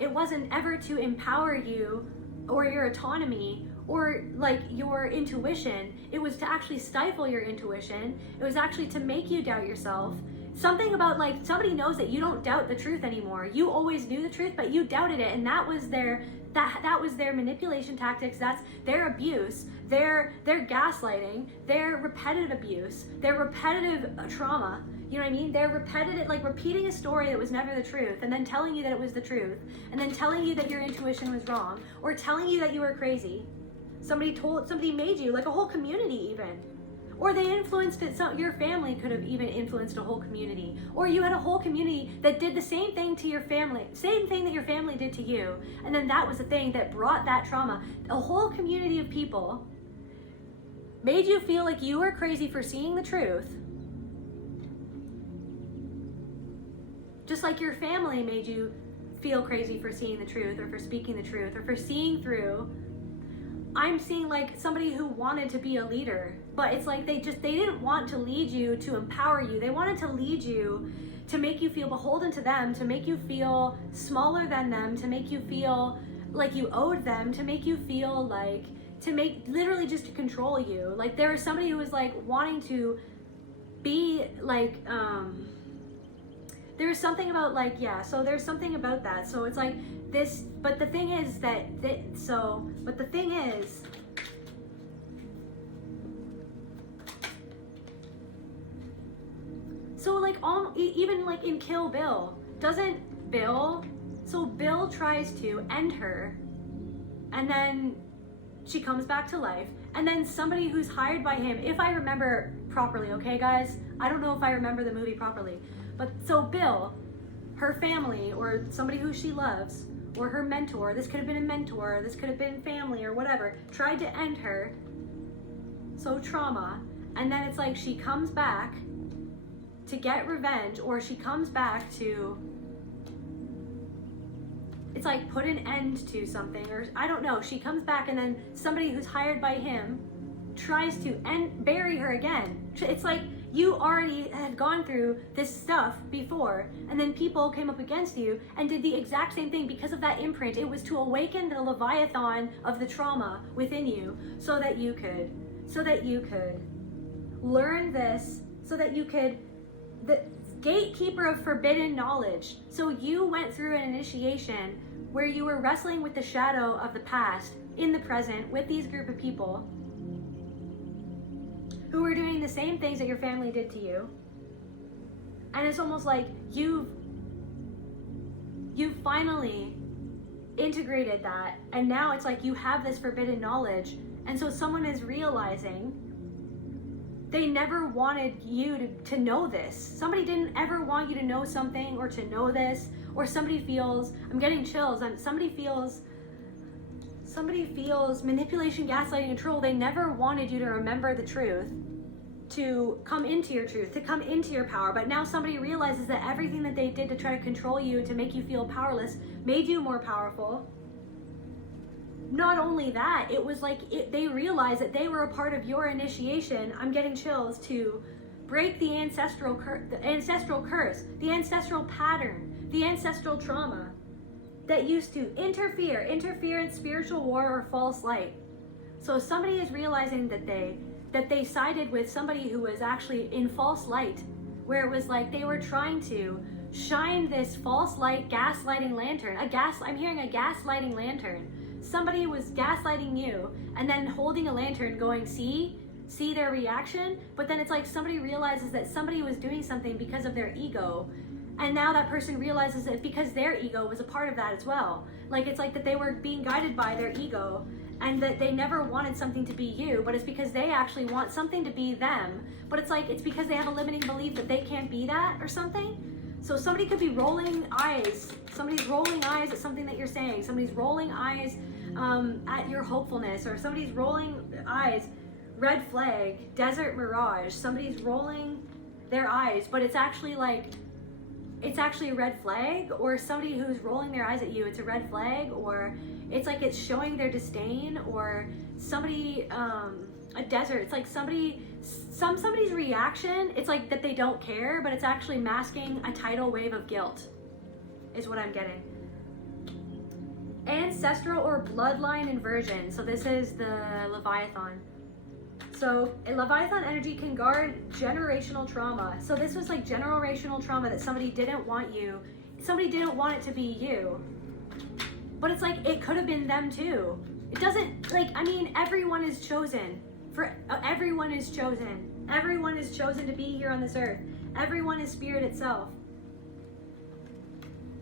it wasn't ever to empower you or your autonomy or like your intuition. It was to actually stifle your intuition. It was actually to make you doubt yourself. Something about like, somebody knows that you don't doubt the truth anymore. You always knew the truth, but you doubted it, and that was their manipulation tactics. That's their abuse, their gaslighting, their repetitive abuse, their repetitive trauma. You know what I mean? They're repetitive, like repeating a story that was never the truth, and then telling you that it was the truth, and then telling you that your intuition was wrong, or telling you that you were crazy. Somebody made you, like a whole community even. Or they influenced it. So your family could have even influenced a whole community. Or you had a whole community that did the same thing to your family, same thing that your family did to you. And then that was the thing that brought that trauma. A whole community of people made you feel like you were crazy for seeing the truth. Just like your family made you feel crazy for seeing the truth, or for speaking the truth, or for seeing through. I'm seeing like somebody who wanted to be a leader, but it's like they didn't want to lead you to empower you. They wanted to lead you to make you feel beholden to them, to make you feel smaller than them, to make you feel like you owed them, to make you feel like, literally just to control you. Like there was somebody who was like wanting to be like, there's something about like, yeah, so there's something about that. So it's like this, but the thing is so like even like in Kill Bill, Bill tries to end her, and then she comes back to life, and then somebody who's hired by him, if I remember properly, okay guys, I don't know if I remember the movie properly, but so Bill, her family, or somebody who she loves, or her mentor, this could have been a mentor, this could have been family or whatever, tried to end her, so trauma, and then it's like she comes back, to get revenge, or she comes back to, it's like put an end to something, or I don't know, she comes back and then somebody who's hired by him tries to bury her again. It's like you already had gone through this stuff before, and then people came up against you and did the exact same thing because of that imprint. It was to awaken the Leviathan of the trauma within you, so that you could learn this, so that you could, the gatekeeper of forbidden knowledge. So you went through an initiation where you were wrestling with the shadow of the past in the present with these group of people who were doing the same things that your family did to you. And it's almost like you've finally integrated that, and now it's like you have this forbidden knowledge, and so someone is realizing they never wanted you to know this. Somebody didn't ever want you to know something or to know this, or somebody feels, I'm getting chills, and somebody feels manipulation, gaslighting, control. They never wanted you to remember the truth, to come into your truth, to come into your power. But now somebody realizes that everything that they did to try to control you and to make you feel powerless made you more powerful. Not only that, it was like they realized that they were a part of your initiation. I'm getting chills, to break the ancestral curse, the ancestral pattern, the ancestral trauma that used to interfere in spiritual war or false light. So somebody is realizing that they sided with somebody who was actually in false light, where it was like they were trying to shine this false light, gaslighting lantern. I'm hearing a gaslighting lantern. Somebody was gaslighting you and then holding a lantern going, see their reaction. But then it's like somebody realizes that somebody was doing something because of their ego, and now that person realizes that because their ego was a part of that as well. Like it's like that they were being guided by their ego, and that they never wanted something to be you, but it's because they actually want something to be them. But it's like it's because they have a limiting belief that they can't be that or something. So somebody could be rolling eyes. Somebody's rolling eyes at something that you're saying. Somebody's rolling eyes at your hopefulness, or somebody's rolling eyes, red flag, desert mirage. Somebody's rolling their eyes, but it's actually a red flag, or somebody who's rolling their eyes at you, it's a red flag, or it's like it's showing their disdain, or somebody, a desert, it's like somebody's reaction, it's like that they don't care, but it's actually masking a tidal wave of guilt, is what I'm getting. Ancestral or bloodline inversion. So this is the Leviathan. So a Leviathan energy can guard generational trauma. So this was like generational trauma that somebody didn't want it to be you. But it's like it could have been them too. It doesn't, like, I mean, everyone is chosen. Everyone is chosen. Everyone is chosen to be here on this earth. Everyone is spirit itself.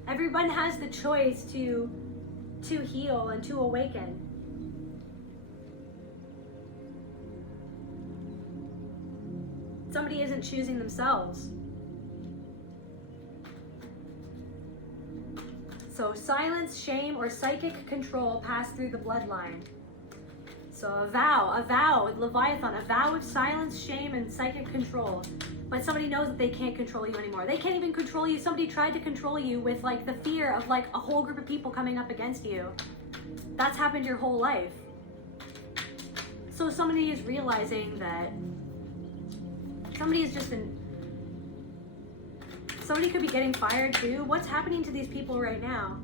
Everyone has the choice to heal and to awaken. Somebody isn't choosing themselves. So silence, shame, or psychic control pass through the bloodline. So a vow, Leviathan, a vow of silence, shame, and psychic control. But somebody knows that they can't control you anymore. They can't even control you. Somebody tried to control you with like the fear of like a whole group of people coming up against you. That's happened your whole life. So somebody is realizing that somebody could be getting fired too. What's happening to these people right now?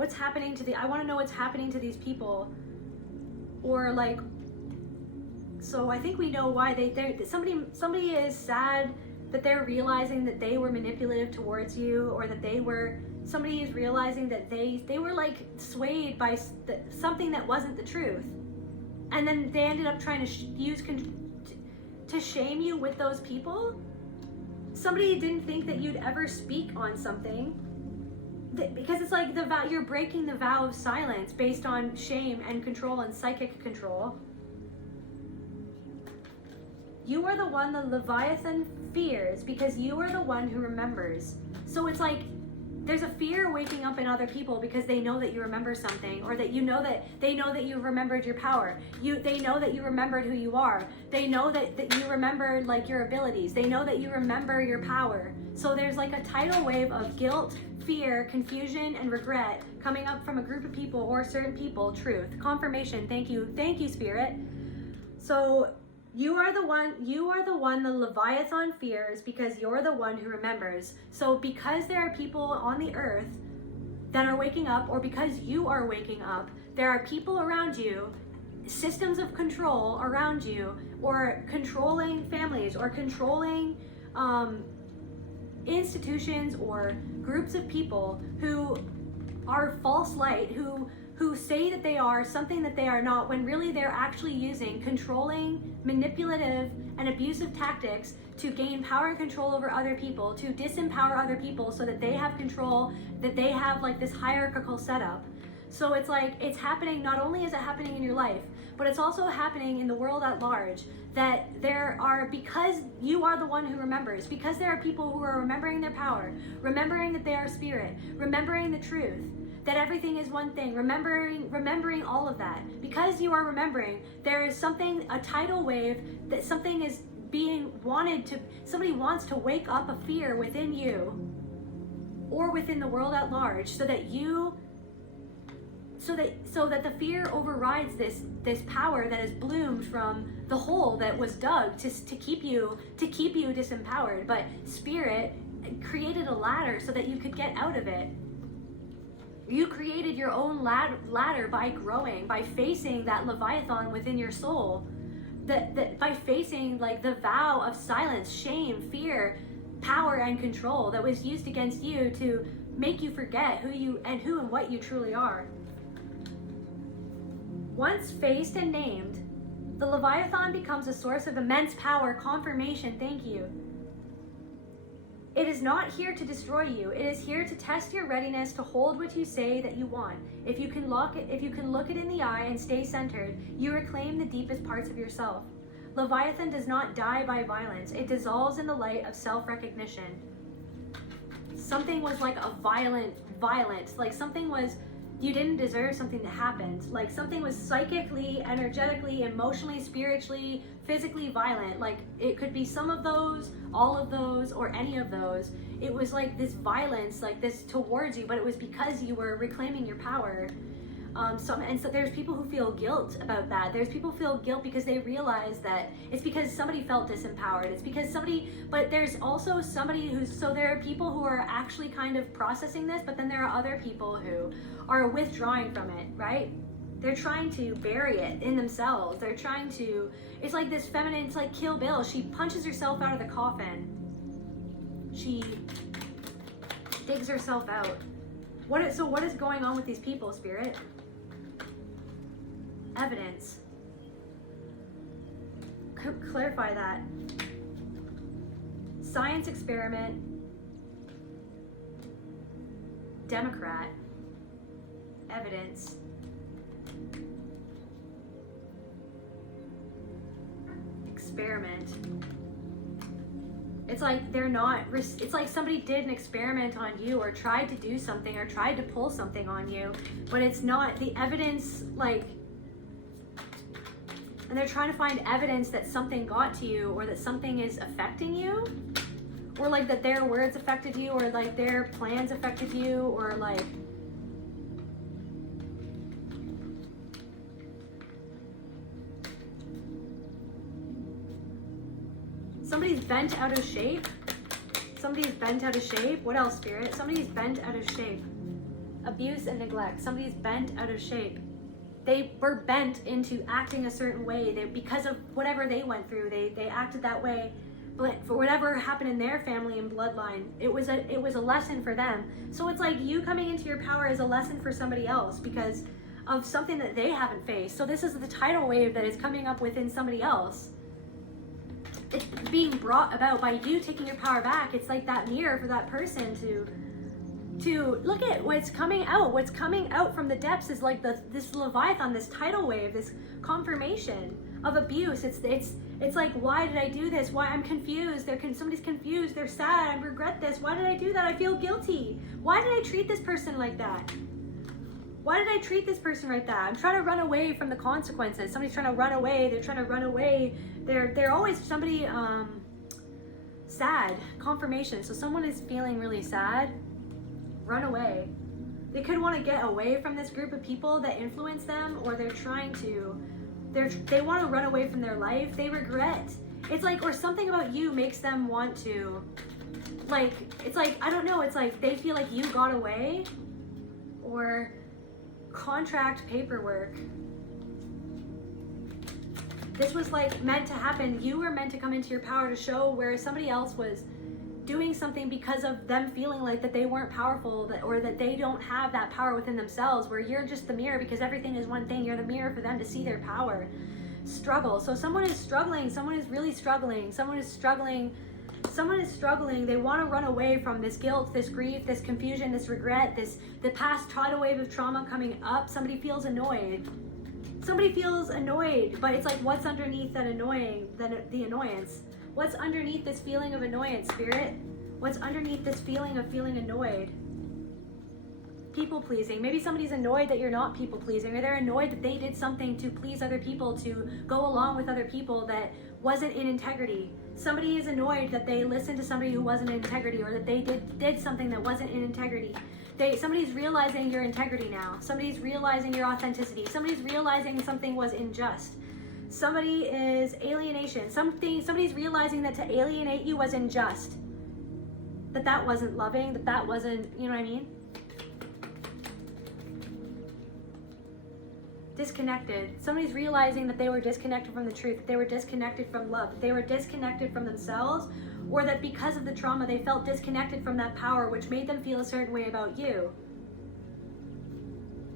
I want to know what's happening to these people. Or like, so I think we know why somebody is sad that they're realizing that they were manipulative towards you, or that somebody is realizing that they were like swayed by something that wasn't the truth. And then they ended up trying to shame you with those people. Somebody didn't think that you'd ever speak on something, because it's like you're breaking the vow of silence based on shame and control and psychic control. You are the one the Leviathan fears because you are the one who remembers. So it's like there's a fear waking up in other people because they know that you remember something, or that you know that they know that you remembered your power. They know that you remembered who you are. They know that you remember like your abilities. They know that you remember your power. So there's like a tidal wave of guilt, fear, confusion, and regret coming up from a group of people or certain people. Truth, confirmation. Thank you, Spirit. So you are the one the Leviathan fears, because you're the one who remembers. So because there are people on the earth that are waking up, or because you are waking up, there are people around you, systems of control around you, or controlling families, or controlling institutions, or groups of people who are false light, who say that they are something that they are not, when really they're actually using controlling, manipulative, and abusive tactics to gain power and control over other people, to disempower other people so that they have control, that they have like this hierarchical setup. So it's like, it's happening, not only is it happening in your life, but it's also happening in the world at large, that there are, because you are the one who remembers, because there are people who are remembering their power, remembering that they are spirit, remembering the truth, that everything is one thing, remembering all of that. Because you are remembering, there is something, a tidal wave, that something is being wanted to, somebody wants to wake up a fear within you or within the world at large, so that the fear overrides this power that has bloomed from the hole that was dug to keep you disempowered. But Spirit created a ladder so that you could get out of it. You created your own ladder by growing, by facing that Leviathan within your soul, that by facing like the vow of silence, shame, fear, power, and control that was used against you to make you forget who and what you truly are. Once faced and named, the Leviathan becomes a source of immense power, confirmation. Thank you. It is not here to destroy you. It is here to test your readiness to hold what you say that you want. If you can look it in the eye and stay centered, you reclaim the deepest parts of yourself. Leviathan does not die by violence. It dissolves in the light of self-recognition. Something was like a violent, like something was, you didn't deserve something that happened. Like something was psychically, energetically, emotionally, spiritually, physically violent. Like it could be some of those, all of those, or any of those. It was like this violence, like this towards you, but it was because you were reclaiming your power. So there's people who feel guilt about that. There's people who feel guilt because they realize that it's because somebody felt disempowered. It's because but there's also somebody so there are people who are actually kind of processing this, but then there are other people who are withdrawing from it, right? They're trying to bury it in themselves. They're trying to, it's like this feminine, it's like Kill Bill. She punches herself out of the coffin. She digs herself out. What is going on with these people, Spirit? Evidence. Clarify that. Science experiment. Democrat. Evidence. Experiment. It's like it's like somebody did an experiment on you, or tried to do something, or tried to pull something on you, but it's not the evidence, like, and they're trying to find evidence that something got to you, or that something is affecting you, or like that their words affected you, or like their plans affected you, or like somebody's bent out of shape. Somebody's bent out of shape. What else, Spirit? Somebody's bent out of shape. Abuse and neglect. Somebody's bent out of shape. They were bent into acting a certain way. Because of whatever they went through, they acted that way. But for whatever happened in their family and bloodline, it was a lesson for them. So it's like you coming into your power is a lesson for somebody else because of something that they haven't faced. So this is the tidal wave that is coming up within somebody else. It's being brought about by you taking your power back. It's like that mirror for that person to look at what's coming out. What's coming out from the depths is like this Leviathan, this tidal wave, this confirmation of abuse. It's like, why did I do this? Why? I'm confused. Somebody's confused. They're sad. I regret this. Why did I do that? I feel guilty. Why did I treat this person like that? Why did I treat this person like that? I'm trying to run away from the consequences. Somebody's trying to run away. They're trying to run away. They're always somebody sad. Confirmation. So someone is feeling really sad. Run away. They could want to get away from this group of people that influence them, or they're trying to. They want to run away from their life. They regret. It's like, or something about you makes them want to, like, it's like, I don't know, it's like they feel like you got away, or contract paperwork. This was like meant to happen. You were meant to come into your power to show where somebody else was doing something because of them feeling like that they weren't powerful, or that they don't have that power within themselves, where you're just the mirror, because everything is one thing. You're the mirror for them to see their power. Struggle. So someone is struggling. Someone is really struggling. Someone is struggling. Someone is struggling. They want to run away from this guilt, this grief, this confusion, this regret, the past tidal wave of trauma coming up. Somebody feels annoyed. Somebody feels annoyed, but it's like, what's underneath that the annoyance? What's underneath this feeling of annoyance, Spirit? What's underneath this feeling of feeling annoyed? People pleasing. Maybe somebody's annoyed that you're not people pleasing, or they're annoyed that they did something to please other people, to go along with other people that wasn't in integrity. Somebody is annoyed that they listened to somebody who wasn't in integrity, or that they did something that wasn't in integrity. Somebody's realizing your integrity now. Somebody's realizing your authenticity. Somebody's realizing something was unjust. Somebody is alienation. Somebody's realizing that to alienate you was unjust. That wasn't loving, that wasn't, you know what I mean? Disconnected. Somebody's realizing that they were disconnected from the truth, that they were disconnected from love, that they were disconnected from themselves, or that because of the trauma they felt disconnected from that power, which made them feel a certain way about you.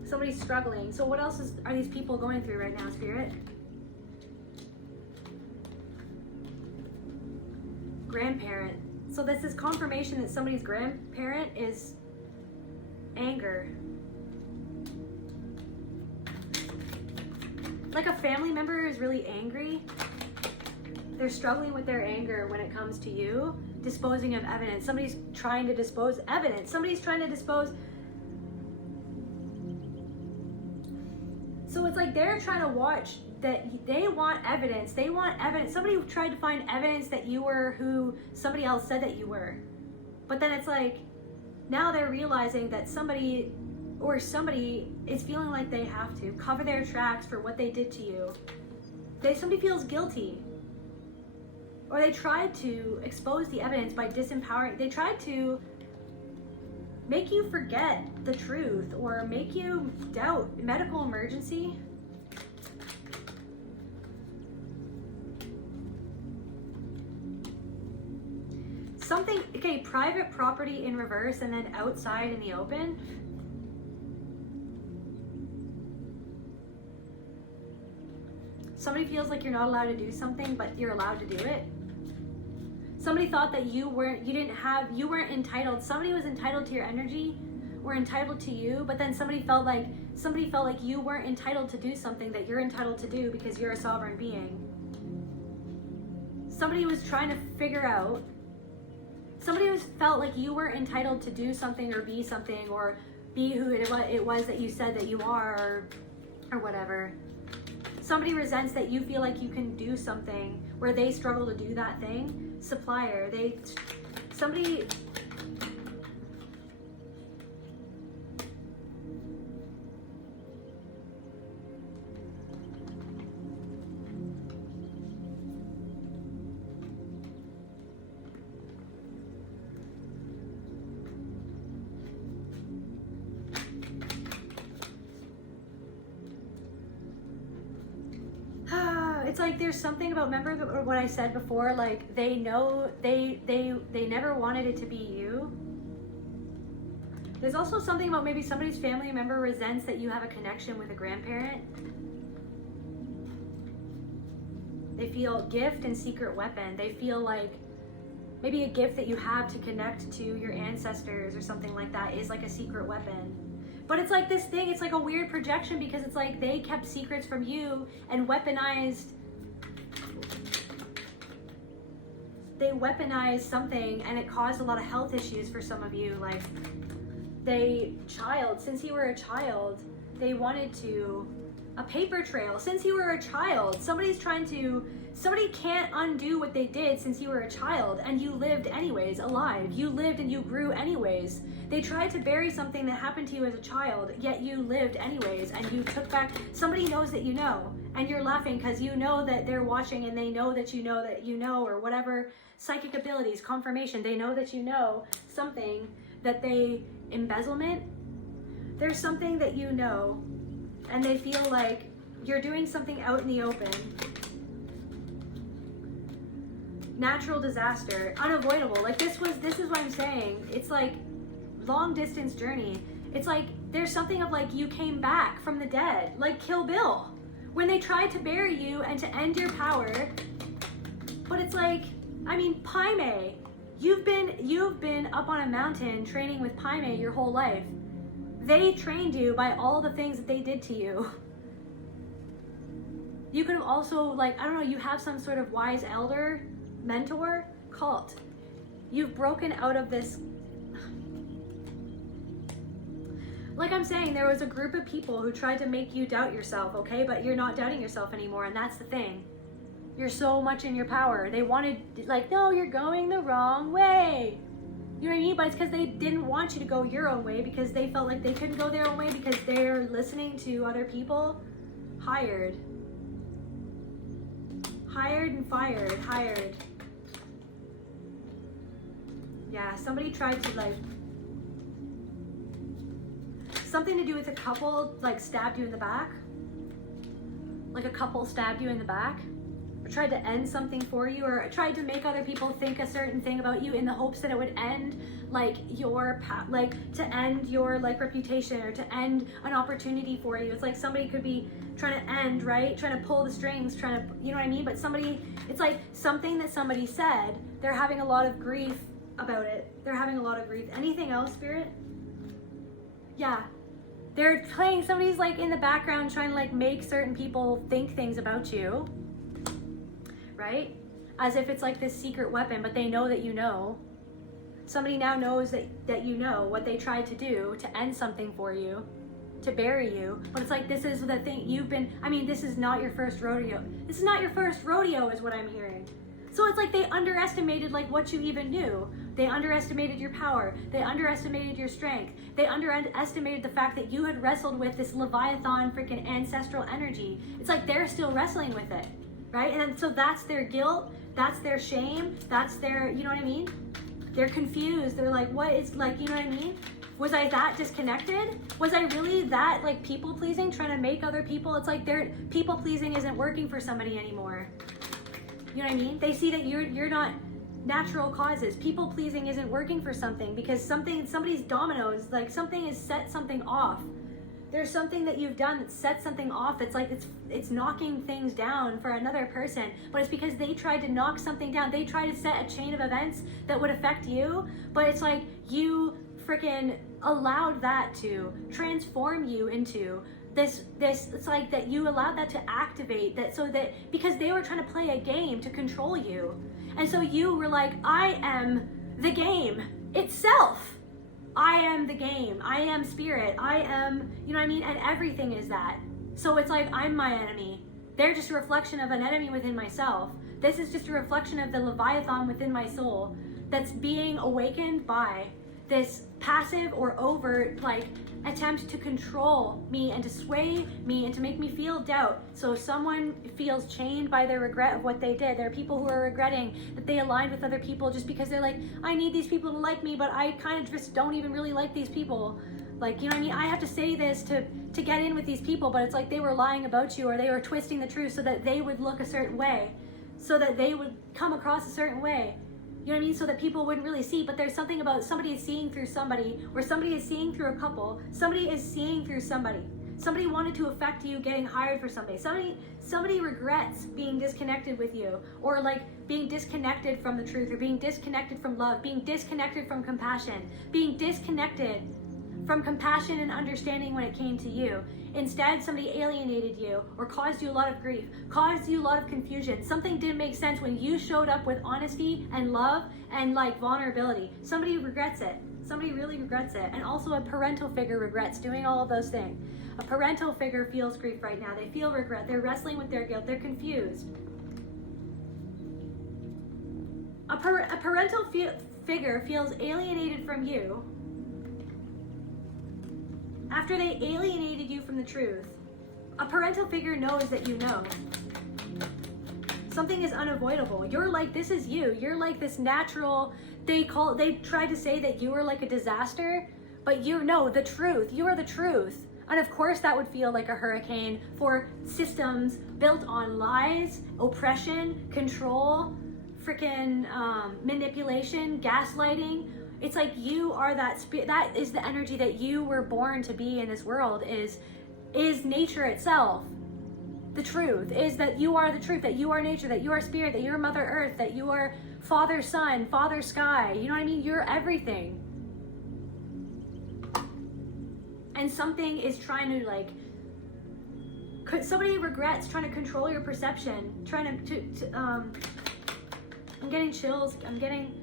Somebody's struggling. So what else are these people going through right now, Spirit? Grandparent. So this is confirmation that somebody's grandparent is anger. Like a family member is really angry. They're struggling with their anger when it comes to you. Disposing of evidence. Somebody's trying to dispose evidence. Somebody's trying to dispose. So it's like they're trying to watch that they want evidence. They want evidence. Somebody tried to find evidence that you were who somebody else said that you were. But then it's like, now they're realizing that somebody is feeling like they have to cover their tracks for what they did to you. Somebody feels guilty. Or they tried to expose the evidence by disempowering. They tried to make you forget the truth, or make you doubt. Medical emergency. Private property in reverse, and then outside in the open. Somebody feels like you're not allowed to do something, but you're allowed to do it. Somebody thought that you weren't entitled. Somebody was entitled to your energy, or entitled to you, but then somebody felt like you weren't entitled to do something that you're entitled to do because you're a sovereign being. Somebody was trying to figure out. Somebody felt like you were entitled to do something, or be something, or be who it was that you said that you are, or whatever. Somebody resents that you feel like you can do something where they struggle to do that thing. Supplier. Somebody. It's like there's something about, remember what I said before, like they know they never wanted it to be you. There's also something about maybe somebody's family member resents that you have a connection with a grandparent. They feel gift and secret weapon. They feel like maybe a gift that you have to connect to your ancestors or something like that is like a secret weapon. But it's like this thing, it's like a weird projection, because it's like they kept secrets from you and weaponized weaponized something, and it caused a lot of health issues for some of you. Like, since you were a child, they wanted to, a paper trail. Since you were a child, somebody can't undo what they did since you were a child, and you lived anyways, alive. You lived and you grew anyways. They tried to bury something that happened to you as a child, yet you lived anyways, and you took back, somebody knows that you know, and you're laughing because you know that they're watching, and they know that you know, or whatever, psychic abilities, confirmation, they know that you know something, that they, embezzlement, there's something that you know, and they feel like you're doing something out in the open. Natural disaster, unavoidable. Like, this is what I'm saying. It's like long distance journey. It's like there's something of like you came back from the dead, like Kill Bill, when they tried to bury you and to end your power. But it's like, I mean, Paime, you've been up on a mountain training with Paime your whole life. They trained you by all the things that they did to you. You could have also, like, I don't know, you have some sort of wise elder, mentor, cult. You've broken out of this. Like I'm saying, there was a group of people who tried to make you doubt yourself, okay? But you're not doubting yourself anymore, and that's the thing. You're so much in your power. They wanted, like, no, you're going the wrong way. You know what I mean? But it's because they didn't want you to go your own way, because they felt like they couldn't go their own way because they're listening to other people. Hired and fired. Yeah, somebody tried to, like, something to do with a couple, like, stabbed you in the back. Like a couple stabbed you in the back. Or tried to end something for you, or tried to make other people think a certain thing about you in the hopes that it would end, like, to end your, like, reputation, or to end an opportunity for you. It's like somebody could be trying to end, right? Trying to pull the strings, you know what I mean? But somebody, it's like something that somebody said, they're having a lot of grief about it. They're having a lot of grief. Anything else, Spirit? Yeah. They're playing, somebody's, like, in the background trying to, like, make certain people think things about you, right? As if it's like this secret weapon, but they know that you know. Somebody now knows that you know what they tried to do to end something for you, to bury you. But it's like, this is the thing you've been, I mean, this is not your first rodeo. This is not your first rodeo is what I'm hearing. So it's like they underestimated, like, what you even knew. They underestimated your power. They underestimated your strength. They underestimated the fact that you had wrestled with this Leviathan freaking ancestral energy. It's like they're still wrestling with it, right? And then, so that's their guilt. That's their shame. That's their, you know what I mean? They're confused. They're like, what is, like, you know what I mean? Was I that disconnected? Was I really that, like, people pleasing, trying to make other people? It's like their people pleasing isn't working for somebody anymore. You know what I mean? They see that you're not natural causes. People pleasing isn't working for something because somebody's dominoes, like, something has set something off. There's something that you've done that sets something off. It's like it's knocking things down for another person, but it's because they tried to knock something down. They tried to set a chain of events that would affect you, but it's like you freaking allowed that to transform you into this, it's like that you allowed that to activate that, so that, because they were trying to play a game to control you. And so you were like, I am the game itself. I am the game. I am spirit. I am, you know what I mean? And everything is that. So it's like, I'm my enemy. They're just a reflection of an enemy within myself. This is just a reflection of the Leviathan within my soul that's being awakened by this passive or overt, like, attempt to control me and to sway me and to make me feel doubt. So someone feels chained by their regret of what they did. There are people who are regretting that they aligned with other people just because they're like, I need these people to like me, but I kind of just don't even really like these people. Like, you know what I mean? I have to say this to get in with these people, but it's like they were lying about you, or they were twisting the truth so that they would look a certain way, so that they would come across a certain way. You know what I mean? So that people wouldn't really see. But there's something about somebody is seeing through somebody, or somebody is seeing through a couple. Somebody is seeing through somebody. Somebody wanted to affect you getting hired for somebody. Somebody regrets being disconnected with you, or like being disconnected from the truth, or being disconnected from love, being disconnected from compassion, being disconnected from compassion and understanding when it came to you. Instead, somebody alienated you or caused you a lot of grief, caused you a lot of confusion. Something didn't make sense when you showed up with honesty and love and like vulnerability. Somebody regrets it. Somebody really regrets it. And also a parental figure regrets doing all of those things. A parental figure feels grief right now. They feel regret. They're wrestling with their guilt. They're confused. A parental figure feels alienated from you after they alienated you from the truth. A parental figure knows that you know. Something is unavoidable. You're like, this is you. You're like this natural, they tried to say that you were like a disaster, but you know the truth. You are the truth. And of course that would feel like a hurricane for systems built on lies, oppression, control, freaking manipulation, gaslighting. It's like you are that spirit. That is the energy that you were born to be in this world, is nature itself. The truth is that you are the truth, that you are nature, that you are spirit, that you are Mother Earth, that you are Father Sun, Father Sky. You know what I mean? You're everything. And something is trying to like, somebody regrets trying to control your perception, trying to I'm getting chills. I'm getting,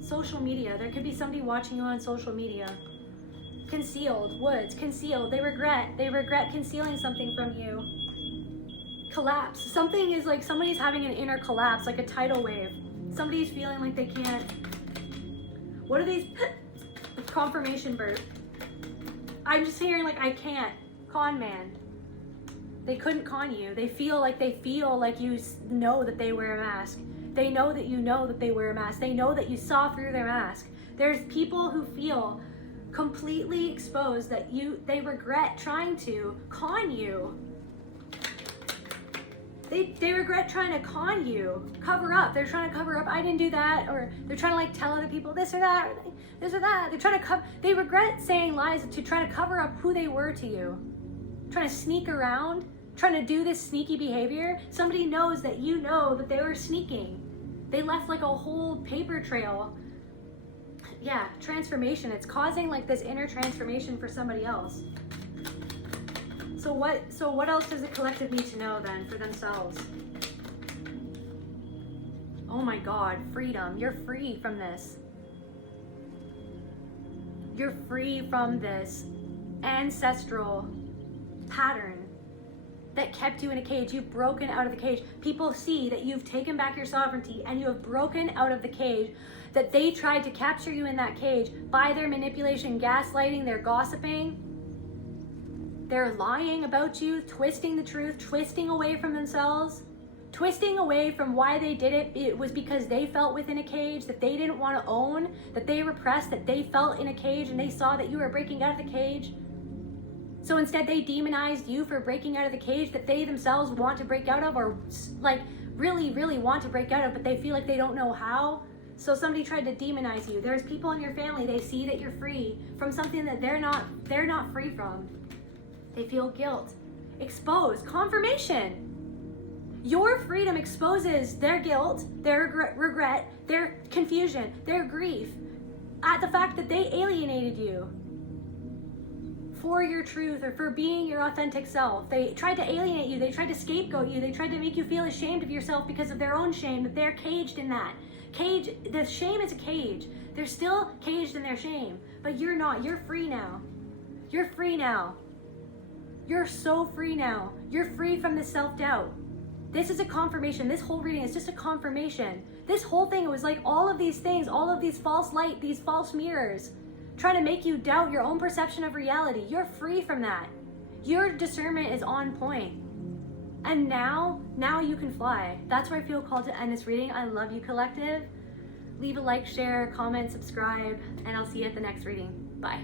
social media. There could be somebody watching you on social media. Concealed, woods, concealed. They regret concealing something from you. Collapse. Something is like, somebody's having an inner collapse, like a tidal wave. Somebody's feeling like they can't. What are these? Confirmation birth. I'm just hearing like, I can't. Con man. They couldn't con you. They feel like you know that they wear a mask. They know that you know that they wear a mask. They know that you saw through their mask. There's people who feel completely exposed that they regret trying to con you. They regret trying to con you, cover up. They're trying to cover up, I didn't do that, or they're trying to like tell other people this or that, or this or that. They're trying to they regret saying lies to try to cover up who they were to you. Trying to sneak around, trying to do this sneaky behavior. Somebody knows that you know that they were sneaking. They left like a whole paper trail. Yeah, transformation. It's causing like this inner transformation for somebody else. So what else does the collective need to know then for themselves? Oh my God, freedom. You're free from this. You're free from this ancestral pattern that kept you in a cage. You've broken out of the cage. People see that you've taken back your sovereignty and you have broken out of the cage, that they tried to capture you in that cage by their manipulation, gaslighting, their gossiping. They're lying about you, twisting the truth, twisting away from themselves, twisting away from why they did it. It was because they felt within a cage that they didn't want to own, that they repressed, that they felt in a cage and they saw that you were breaking out of the cage. So instead they demonized you for breaking out of the cage that they themselves want to break out of, or like really, really want to break out of, but they feel like they don't know how. So somebody tried to demonize you. There's people in your family, they see that you're free from something that they're not free from. They feel guilt. Exposed. Confirmation. Your freedom exposes their guilt, their regret, their confusion, their grief at the fact that they alienated you for your truth or for being your authentic self. They tried to alienate you. They tried to scapegoat you. They tried to make you feel ashamed of yourself because of their own shame, that they're caged in that. Cage, the shame is a cage. They're still caged in their shame, but you're not. You're free now. You're free now. You're so free now. You're free from the self-doubt. This is a confirmation. This whole reading is just a confirmation. This whole thing was like all of these things, all of these false light, these false mirrors, trying to make you doubt your own perception of reality. You're free from that. Your discernment is on point. And now you can fly. That's where I feel called to end this reading. I love you, collective. Leave a like, share, comment, subscribe, and I'll see you at the next reading. Bye.